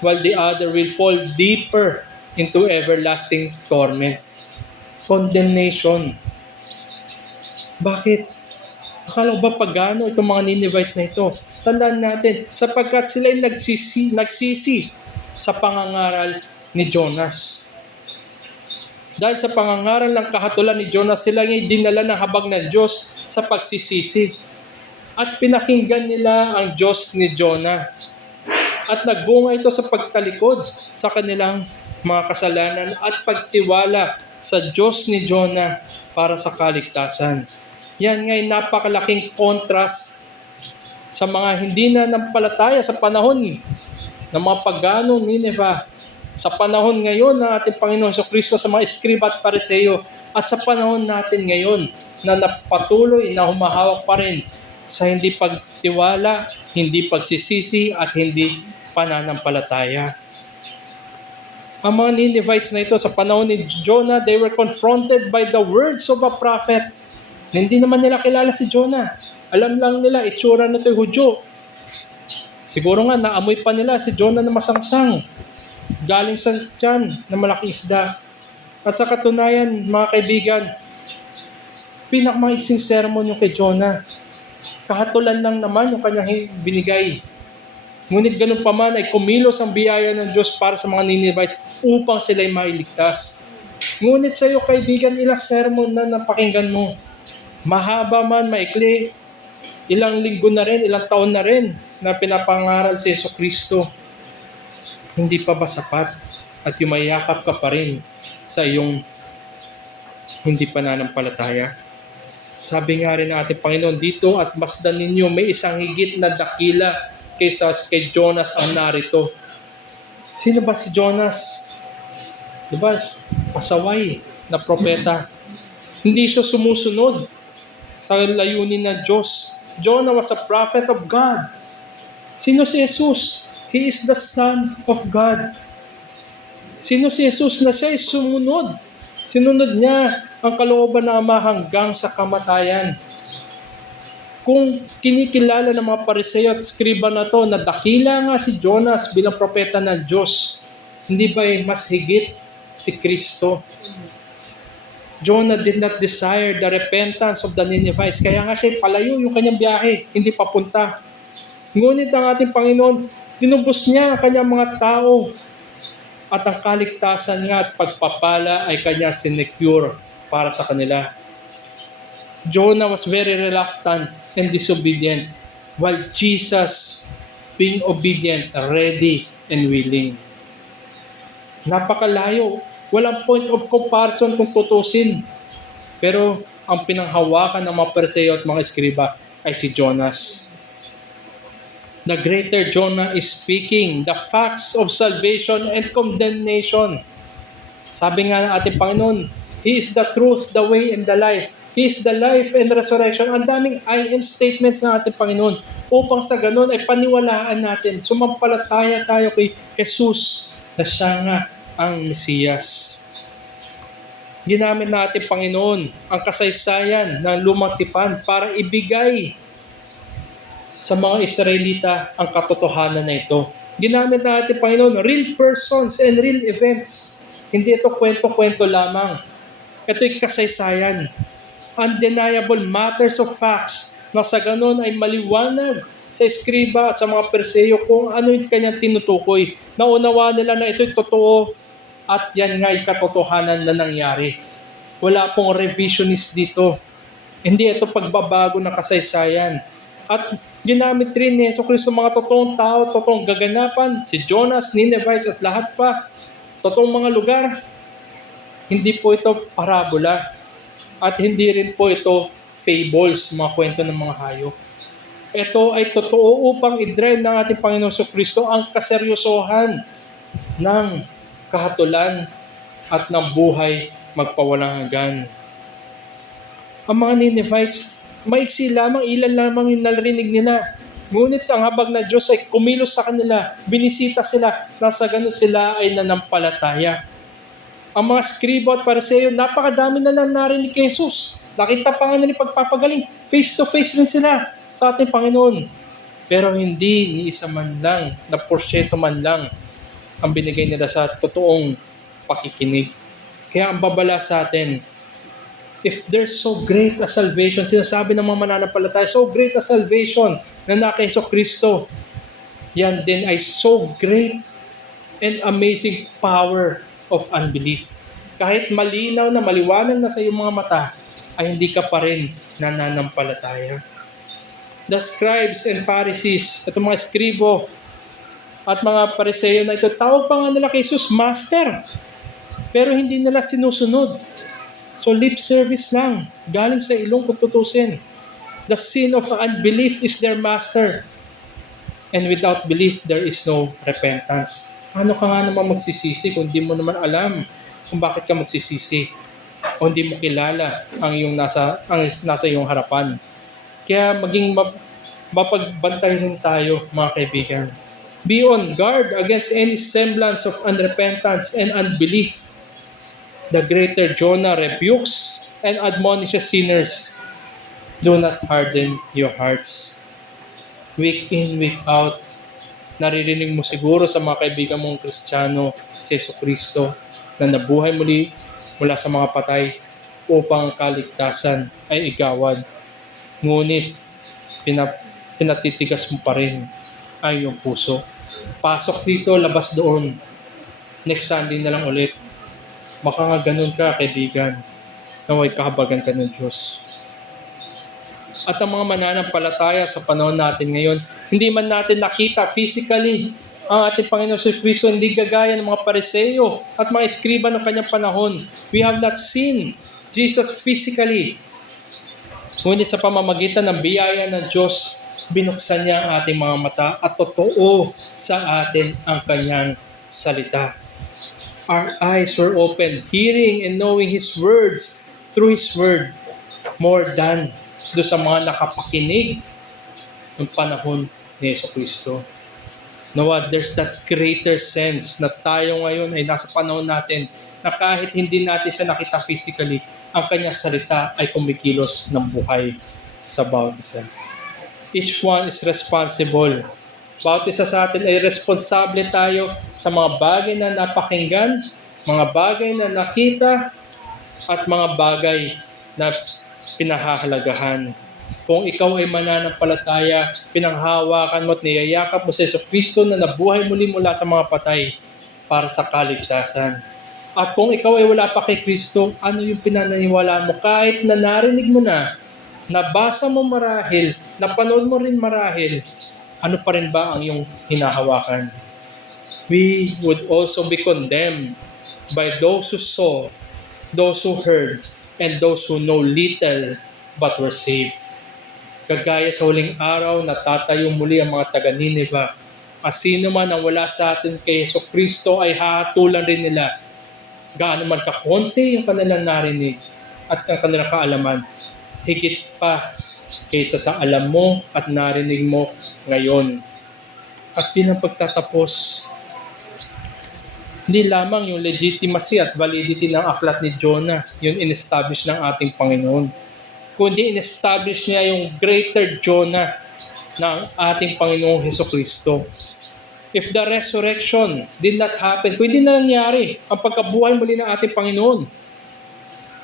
while the other will fall deeper into everlasting torment. Condemnation. Bakit? Akala ba pagano itong mga Ninevites na ito? Tandaan natin, sapagkat sila'y nagsisi sa pangangaral ni Jonas. Dahil sa pangangaral ng kahatulan ni Jonas, sila ngay dinala ng habag ng Diyos sa pagsisisi. At pinakinggan nila ang Diyos ni Jonah. At nagbunga ito sa pagtalikod sa kanilang mga kasalanan at pagtiwala sa Diyos ni Jonah para sa kaligtasan. Yan nga'y napakalaking contrast sa mga hindi na nampalataya sa panahon ng mga paganong Nineveh, sa panahon ngayon ng ating Panginoon Kristo, sa mga eskriba at pariseo, at sa panahon natin ngayon na napatuloy na humahawak pa rin sa hindi pagtiwala, hindi pagsisisi, at hindi pananampalataya. Ang mga Ninevites na ito sa panahon ni Jonah, they were confronted by the words of a prophet. Hindi naman nila kilala si Jonah. Alam lang nila, itsura nito'y Hudyo. Siguro nga, naamoy pa nila si Jonah na masangsang. Galing sa tiyan na malaking isda. At sa katunayan, mga kaibigan, pinakamaiksing sermon yung kay Jonah. Kahatulan lang naman yung kanyang binigay. Ngunit ganun pa man ay kumilos ang biyaya ng Diyos para sa mga Ninevites upang sila'y mailigtas. Ngunit sa iyo, kaibigan, ilang sermon na napakinggan mo. Mahaba man, maikli, ilang linggo na rin, ilang taon na rin na pinapangaral si Jesucristo. Hindi pa ba sapat? At yumayakap ka pa rin sa iyong hindi pananampalataya. Sabi nga rin ng ating Panginoon dito, at masdan ninyo may isang higit na dakila kaysa kay Jonas ang narito. Sino ba si Jonas? Diba? Pasaway na propeta. Hindi siya sumusunod sa layunin ng Diyos. Jonah was a prophet of God. Sino si Jesus? He is the Son of God. Sino si Jesus na siya ay sumunod? Sinunod niya ang kalooban ng Ama hanggang sa kamatayan. Kung kinikilala ng mga pariseo at skriba na to na dakila nga si Jonas bilang propeta ng Diyos, hindi ba mas higit si Kristo? Jonah did not desire the repentance of the Ninevites, kaya nga siya palayo yung kanyang biyahe, hindi papunta. Ngunit ang ating Panginoon, tinubos niya ang kanyang mga tao at ang kaligtasan nga at pagpapala ay kanya sinecure para sa kanila. Jonah was very reluctant and disobedient, while Jesus being obedient, ready, and willing. Napakalayo. Walang point of comparison kung tutusin. Pero ang pinanghawakan ng mga pariseo at mga eskriba ay si Jonas. The greater Jonah is speaking the facts of salvation and condemnation. Sabi nga ng ating Panginoon, He is the truth, the way, and the life. He is the life and resurrection. Ang daming I am statements ng ating Panginoon upang sa ganun ay paniwalaan natin. Sumampalataya tayo kay Jesus na siya nga ang Mesiyas. Ginamit na ating Panginoon ang kasaysayan ng lumang tipan para ibigay sa mga Israelita ang katotohanan na ito. Ginamit na ating Panginoon real persons and real events. Hindi ito kwento-kwento lamang. Ito'y kasaysayan. Undeniable matters of facts na sa ganun ay maliwanag sa eskriba at sa mga pariseo kung ano yung kanyang tinutukoy. Naunawa nila na ito'y totoo at yan nga ay katotohanan na nangyari. Wala pong revisionist dito. Hindi ito pagbabago ng kasaysayan. At ginamit rin ni Jesucristo mga totoong tao, totoong gaganapan, si Jonas, Ninevites at lahat pa, totoong mga lugar. Hindi po ito parabola at hindi rin po ito fables, mga kwento ng mga hayop. Ito ay totoo upang i-drive ng ating Panginoon Jesucristo ang kaseryosohan ng kahatulan at ng buhay magpawalang hanggan. Ang mga Ninevites, maiksi lamang, ilan lamang yung narinig nila. Ngunit ang habag na Diyos ay kumilos sa kanila, binisita sila, nasa ganun sila ay nanampalataya. Ang mga skribo at pariseo, napakadami na lang narinig kay Jesus. Nakita pa nga nila pagpapagaling. Face to face rin sila sa ating Panginoon. Pero hindi ni isa man lang, na porsyento man lang, ang binigay nila sa totoong pakikinig. Kaya ang babala sa atin, if there's so great a salvation, sinasabi ng mga mananampalataya, so great a salvation na naka Kristo, yan din ay so great and amazing power of unbelief. Kahit malinaw na, maliwanag na sa iyong mga mata, ay hindi ka pa rin nananampalataya. The scribes and Pharisees, itong mga skribo at mga Pariseo na ito, tawag pa nga nila kay Jesus, Master. Pero hindi nila sinusunod. So lip service lang, galing sa ilong kung tutusin. The sin of unbelief is their master. And without belief, there is no repentance. Ano ka nga naman magsisisi kung di mo naman alam kung bakit ka magsisisi o hindi mo kilala ang nasa iyong harapan. Kaya maging mapagbantay rin tayo, mga kaibigan. Be on guard against any semblance of unrepentance and unbelief. The greater Jonah rebukes and admonishes sinners. Do not harden your hearts. Week in, week out, naririnig mo siguro sa mga kaibigan mong Kristiyano si Jesucristo na nabuhay muli mula sa mga patay upang kaligtasan ay igawad. Ngunit pinatitigas mo pa rin ang iyong puso. Pasok dito, labas doon. Next Sunday na lang ulit. Baka nga ganun ka, kaibigan. Naway kahabagan ka ng Diyos. At ang mga mananampalataya sa panahon natin ngayon, hindi man natin nakita physically ang ating Panginoon si Kristo, hindi gagaya ng mga Pariseo at mga eskriba ng kanyang panahon. We have not seen Jesus physically. Ngunit sa pamamagitan ng biyaya ng Diyos, binuksan niya ang ating mga mata at totoo sa atin ang kanyang salita. Our eyes were open, hearing and knowing His words through His word more than do sa mga nakapakinig ng panahon ni Jesucristo. Nawa, there's that greater sense na tayo ngayon ay nasa panahon natin na kahit hindi natin siya nakita physically, ang kanyang salita ay kumikilos ng buhay sa bawat isa. Each one is responsible. Bawat isa sa atin ay responsable tayo sa mga bagay na napakinggan, mga bagay na nakita, at mga bagay na pinahahalagahan. Kung ikaw ay mananampalataya, pinanghawakan mo at niyayakap mo sa Jesucristo na nabuhay muli mula sa mga patay para sa kaligtasan. At kung ikaw ay wala pa kay Kristo, ano yung pinaniniwalaan mo? Kahit na narinig mo na, nabasa mo marahil, napanood mo rin marahil, ano pa rin ba ang iyong hinahawakan? We would also be condemned by those who saw, those who heard, and those who know little but were saved. Kagaya sa huling araw, natatayo muli ang mga taga-Nineveh. Sino man ang wala sa atin kay Jesucristo ay hahatulan rin nila. Gaano man kakonti yung kanilang narinig at ang kanilang kaalaman, higit pa kaysa sa alam mo at narinig mo ngayon. At bilang pagtatapos, hindi lamang yung legitimacy at validity ng aklat ni Jonah, yung in-establish ng ating Panginoon, kundi in-establish niya yung greater Jonah ng ating Panginoong Jesucristo. If the resurrection did not happen, kung hindi na nangyari ang pagkabuhay muli ng ating Panginoon,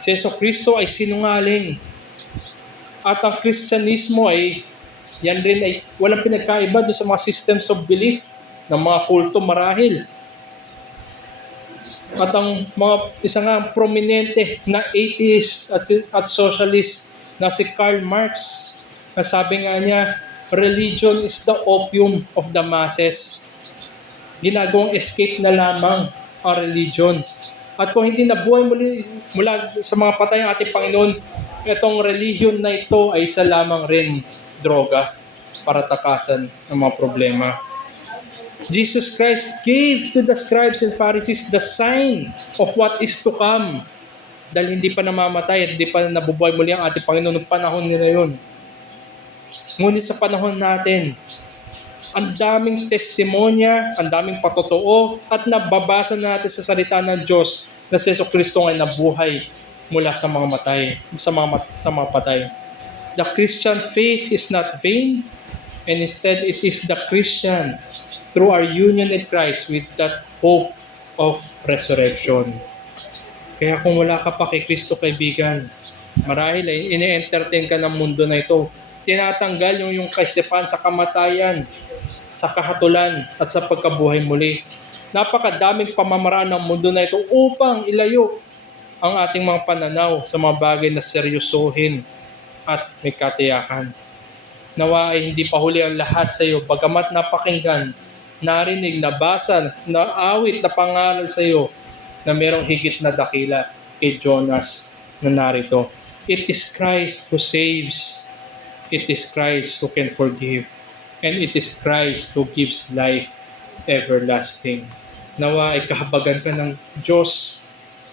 si Jesucristo ay sinungaling. At ang Kristyanismo ay, yan rin ay walang pinagkaiba doon sa mga systems of belief ng mga kulto marahil. At ang mga isa nga prominente na atheist at socialist na si Karl Marx, na sabi nga niya, religion is the opium of the masses. Ginagawang escape na lamang ang religion. At kung hindi nabuhay mula sa mga patay ng ating Panginoon, itong religion na ito ay isa lamang rin droga para takasan ang mga problema. Jesus Christ gave to the scribes and Pharisees the sign of what is to come. Dahil hindi pa namamatay at hindi pa nabubuhay muli ang ating Panginoon noong panahon nila yun. Ngunit sa panahon natin, ang daming testimonya, ang daming patotoo, at nababasa natin sa salita ng Diyos na si Jesucristo ay nabuhay mula sa mga matay, sa mga patay. The Christian faith is not vain, and instead it is the Christian through our union in Christ with that hope of resurrection. Kaya kung wala ka pa kay Kristo, kaibigan, marahil ay ine-entertain ka ng mundo na ito. Tinatanggal yung kaisipan sa kamatayan, sa kahatulan, at sa pagkabuhay muli. Napakadaming pamamaraan ng mundo na ito upang ilayo ang ating mga pananaw sa mga bagay na seryosohin at may katiyakan. Nawa ay hindi pa huli ang lahat sa iyo, bagamat napakinggan, narinig, nabasa, naawit, napangaral sa iyo na merong higit na dakila kay Jonas na narito. It is Christ who saves. It is Christ who can forgive. And it is Christ who gives life everlasting. Nawa ay kahabagan ka ng Diyos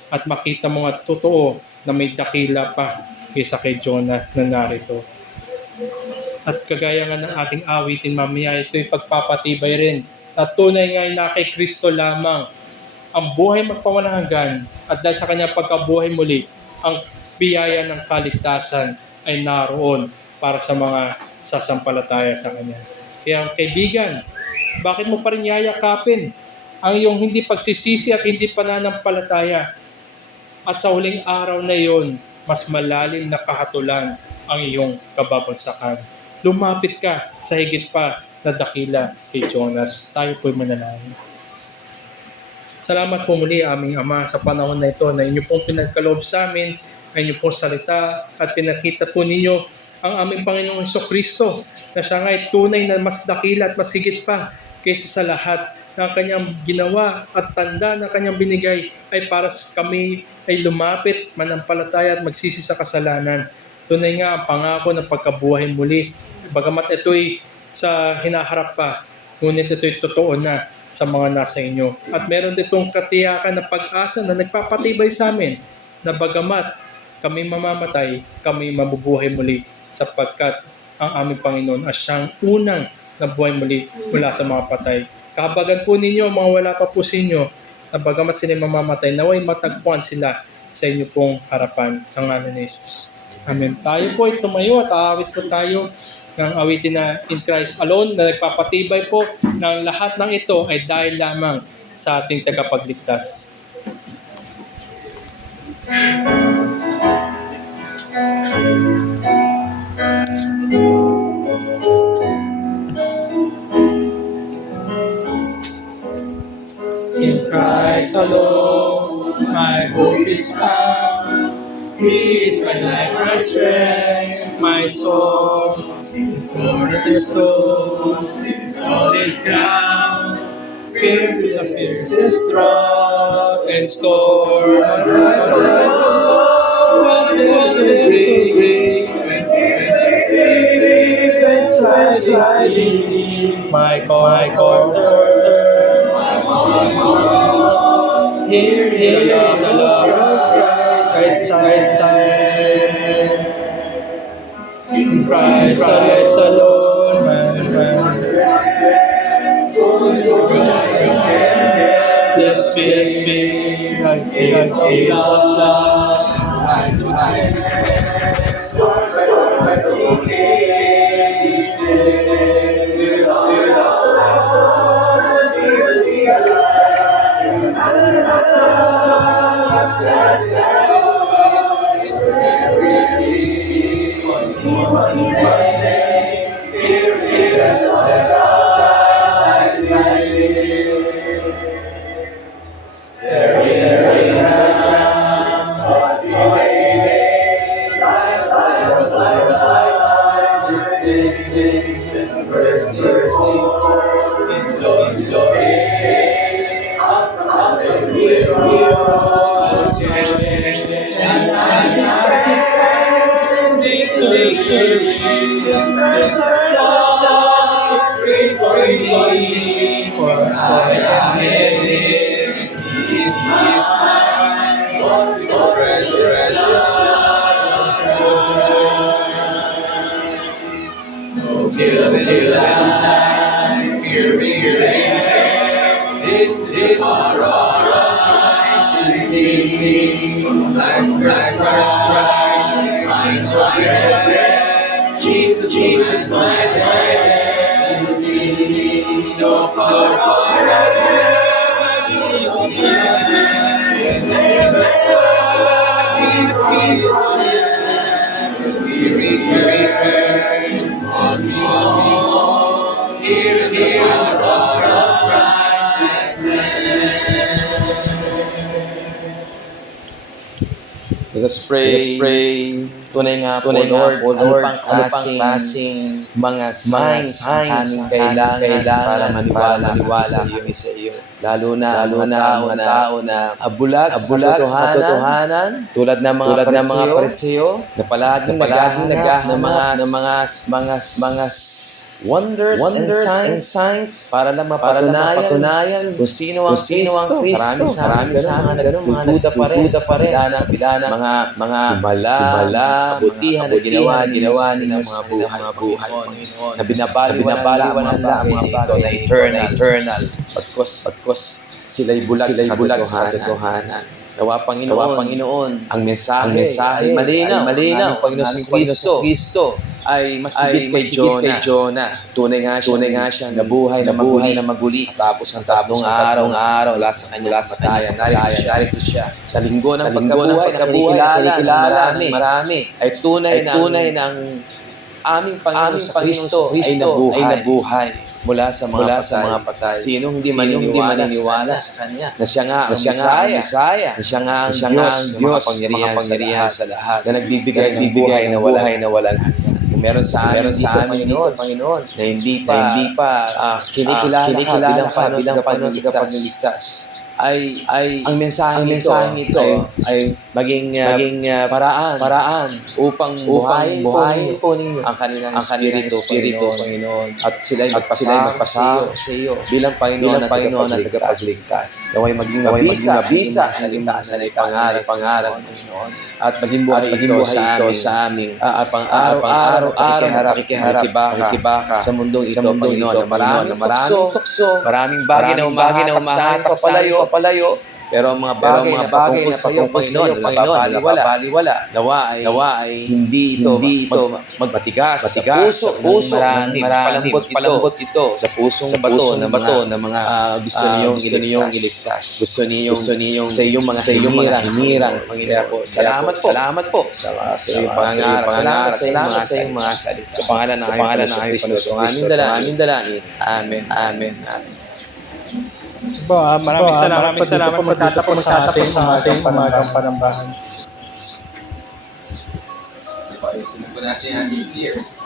at makita mo nga totoo na may dakila pa kaysa kay Jonah na narito. At kagaya nga ng ating awitin mamaya, ito'y pagpapatibay rin na tunay nga na kay Kristo lamang ang buhay magpawalang hanggan at dahil sa kanyang pagkabuhay muli, ang biyaya ng kaligtasan ay naroon para sa mga sasampalataya sa kanya. Kaya kaibigan, bakit mo pa rin yayakapin ang iyong hindi pagsisisi at hindi pananampalataya? At sa huling araw na iyon, mas malalim na kahatulan ang iyong kababagsakan. Lumapit ka sa higit pa na dakila kay Jonas. Tayo po'y manalangin. Salamat po muli aming Ama sa panahon na ito na inyo pong pinagkaloob sa amin, na inyo pong salita at pinakita po ninyo ang aming Panginoong Jesucristo na siya nga ay tunay na mas dakila at mas higit pa kaysa sa lahat na kanyang ginawa at tanda na kanyang binigay ay para kami ay lumapit, manampalataya at magsisi sa kasalanan. Tunay nga ang pangako ng pagkabuhay muli. Bagamat ito'y sa hinaharap pa, ngunit ito'y totoo na sa mga nasa inyo. At meron ditong katiyakan na pag-asa na nagpapatibay sa amin na bagamat kami mamamatay, kami mabubuhay muli sapagkat ang aming Panginoon ay siyang unang nabuhay muli mula sa mga patay. Kahabagan po ninyo, mga wala pa po sa inyo, na bagamat sila mamamatay, naway matagpuan sila sa inyo pong harapan sa ngalan ni Jesus. Amen. Tayo po ay tumayo at aawit po tayo ng awitin na In Christ Alone na nagpapatibay po ng lahat ng ito ay dahil lamang sa ating tagapagligtas. In Christ alone, my hope is found. He is my life, my strength, my soul. His cornerstone, His solid ground. Fear to the fiercest drought and storm. Rise, rise, what is so great? When fears and strife, my comforter. Here, the love of Christ, I stand. In Christ alone, my friend. Yes, I see love. Jesus, my destiny, no power forever sees me, never Fury curse, here the roar of Christ has Let us pray. Tunay nga po, Lord, ano pang klaseng mga signs ang kailangan para maniwala kami sa iyo. Lalo na mga tao na abulat sa katotohanan, tulad ng mga pariseo na palaging naghahanap ng mga wonders and signs para lang mapatunayan kung sino ang Kristo. Marami sa mga nagdududa pa rin sa kabila ng mga himala, kabutihan na ginawa nila mga buhay na binabaliwan lang mga bagay na eternal. Pagkos sila'y bulag sa katotohanan. Nawa Panginoon, ang mensahe ay malinaw. Ang Panginoon Kristo ay masigit kay Jonah. Tunay nga siyang nabuhay na maguli. Tapos ang tatlong araw wala sa kanya narito siya. Sa linggo ng pagkabuhay na kinikilala ng marami ay tunay na ang aming Panginoon sa Kristo ay nabuhay mula sa mga patay. Sinong hindi maniniwala sa Kanya? Na siya nga ang Mesaya. Na siya nga ang Diyos, makapangyarihan sa lahat. Na nagbibigay ng buhay na walang hanggan. Kung meron sa amin dito, Panginoon, na hindi pa kinikilala ka bilang pagligtas, ay ang mensaheng ito ay maging paraan upang buhayin po ninyo ang kanilang espiritu, Panginoon. At sila'y magpasama sa iyo bilang Panginoon at tagapagligtas. Naway maging mabisa sa limasan ay pangarap, Panginoon. At maging buhay ito sa amin. Pang-araw, pakikibaka sa mundong ito, Panginoon. Maraming tukso, maraming bagay na umahatak sa amin papalayo. Pero ang mga bagay na patungkol sa iyo, Panginoon, napapaliwala. Nawa ay hindi ito magmatigas sa puso. Palambot ito sa pusong bato ng mga gusto niyong iligtas. Gusto niyong sa iyong mga hinirang, Panginoon. Salamat po sa iyong pangangaral. Salamat sa iyong mga salita. Sa pangalan ng aming Panginoon, aming dalangin. Amen. Maraming salamat po magtatapos sa ating umagang panambahan. Ayusin po natin ang years.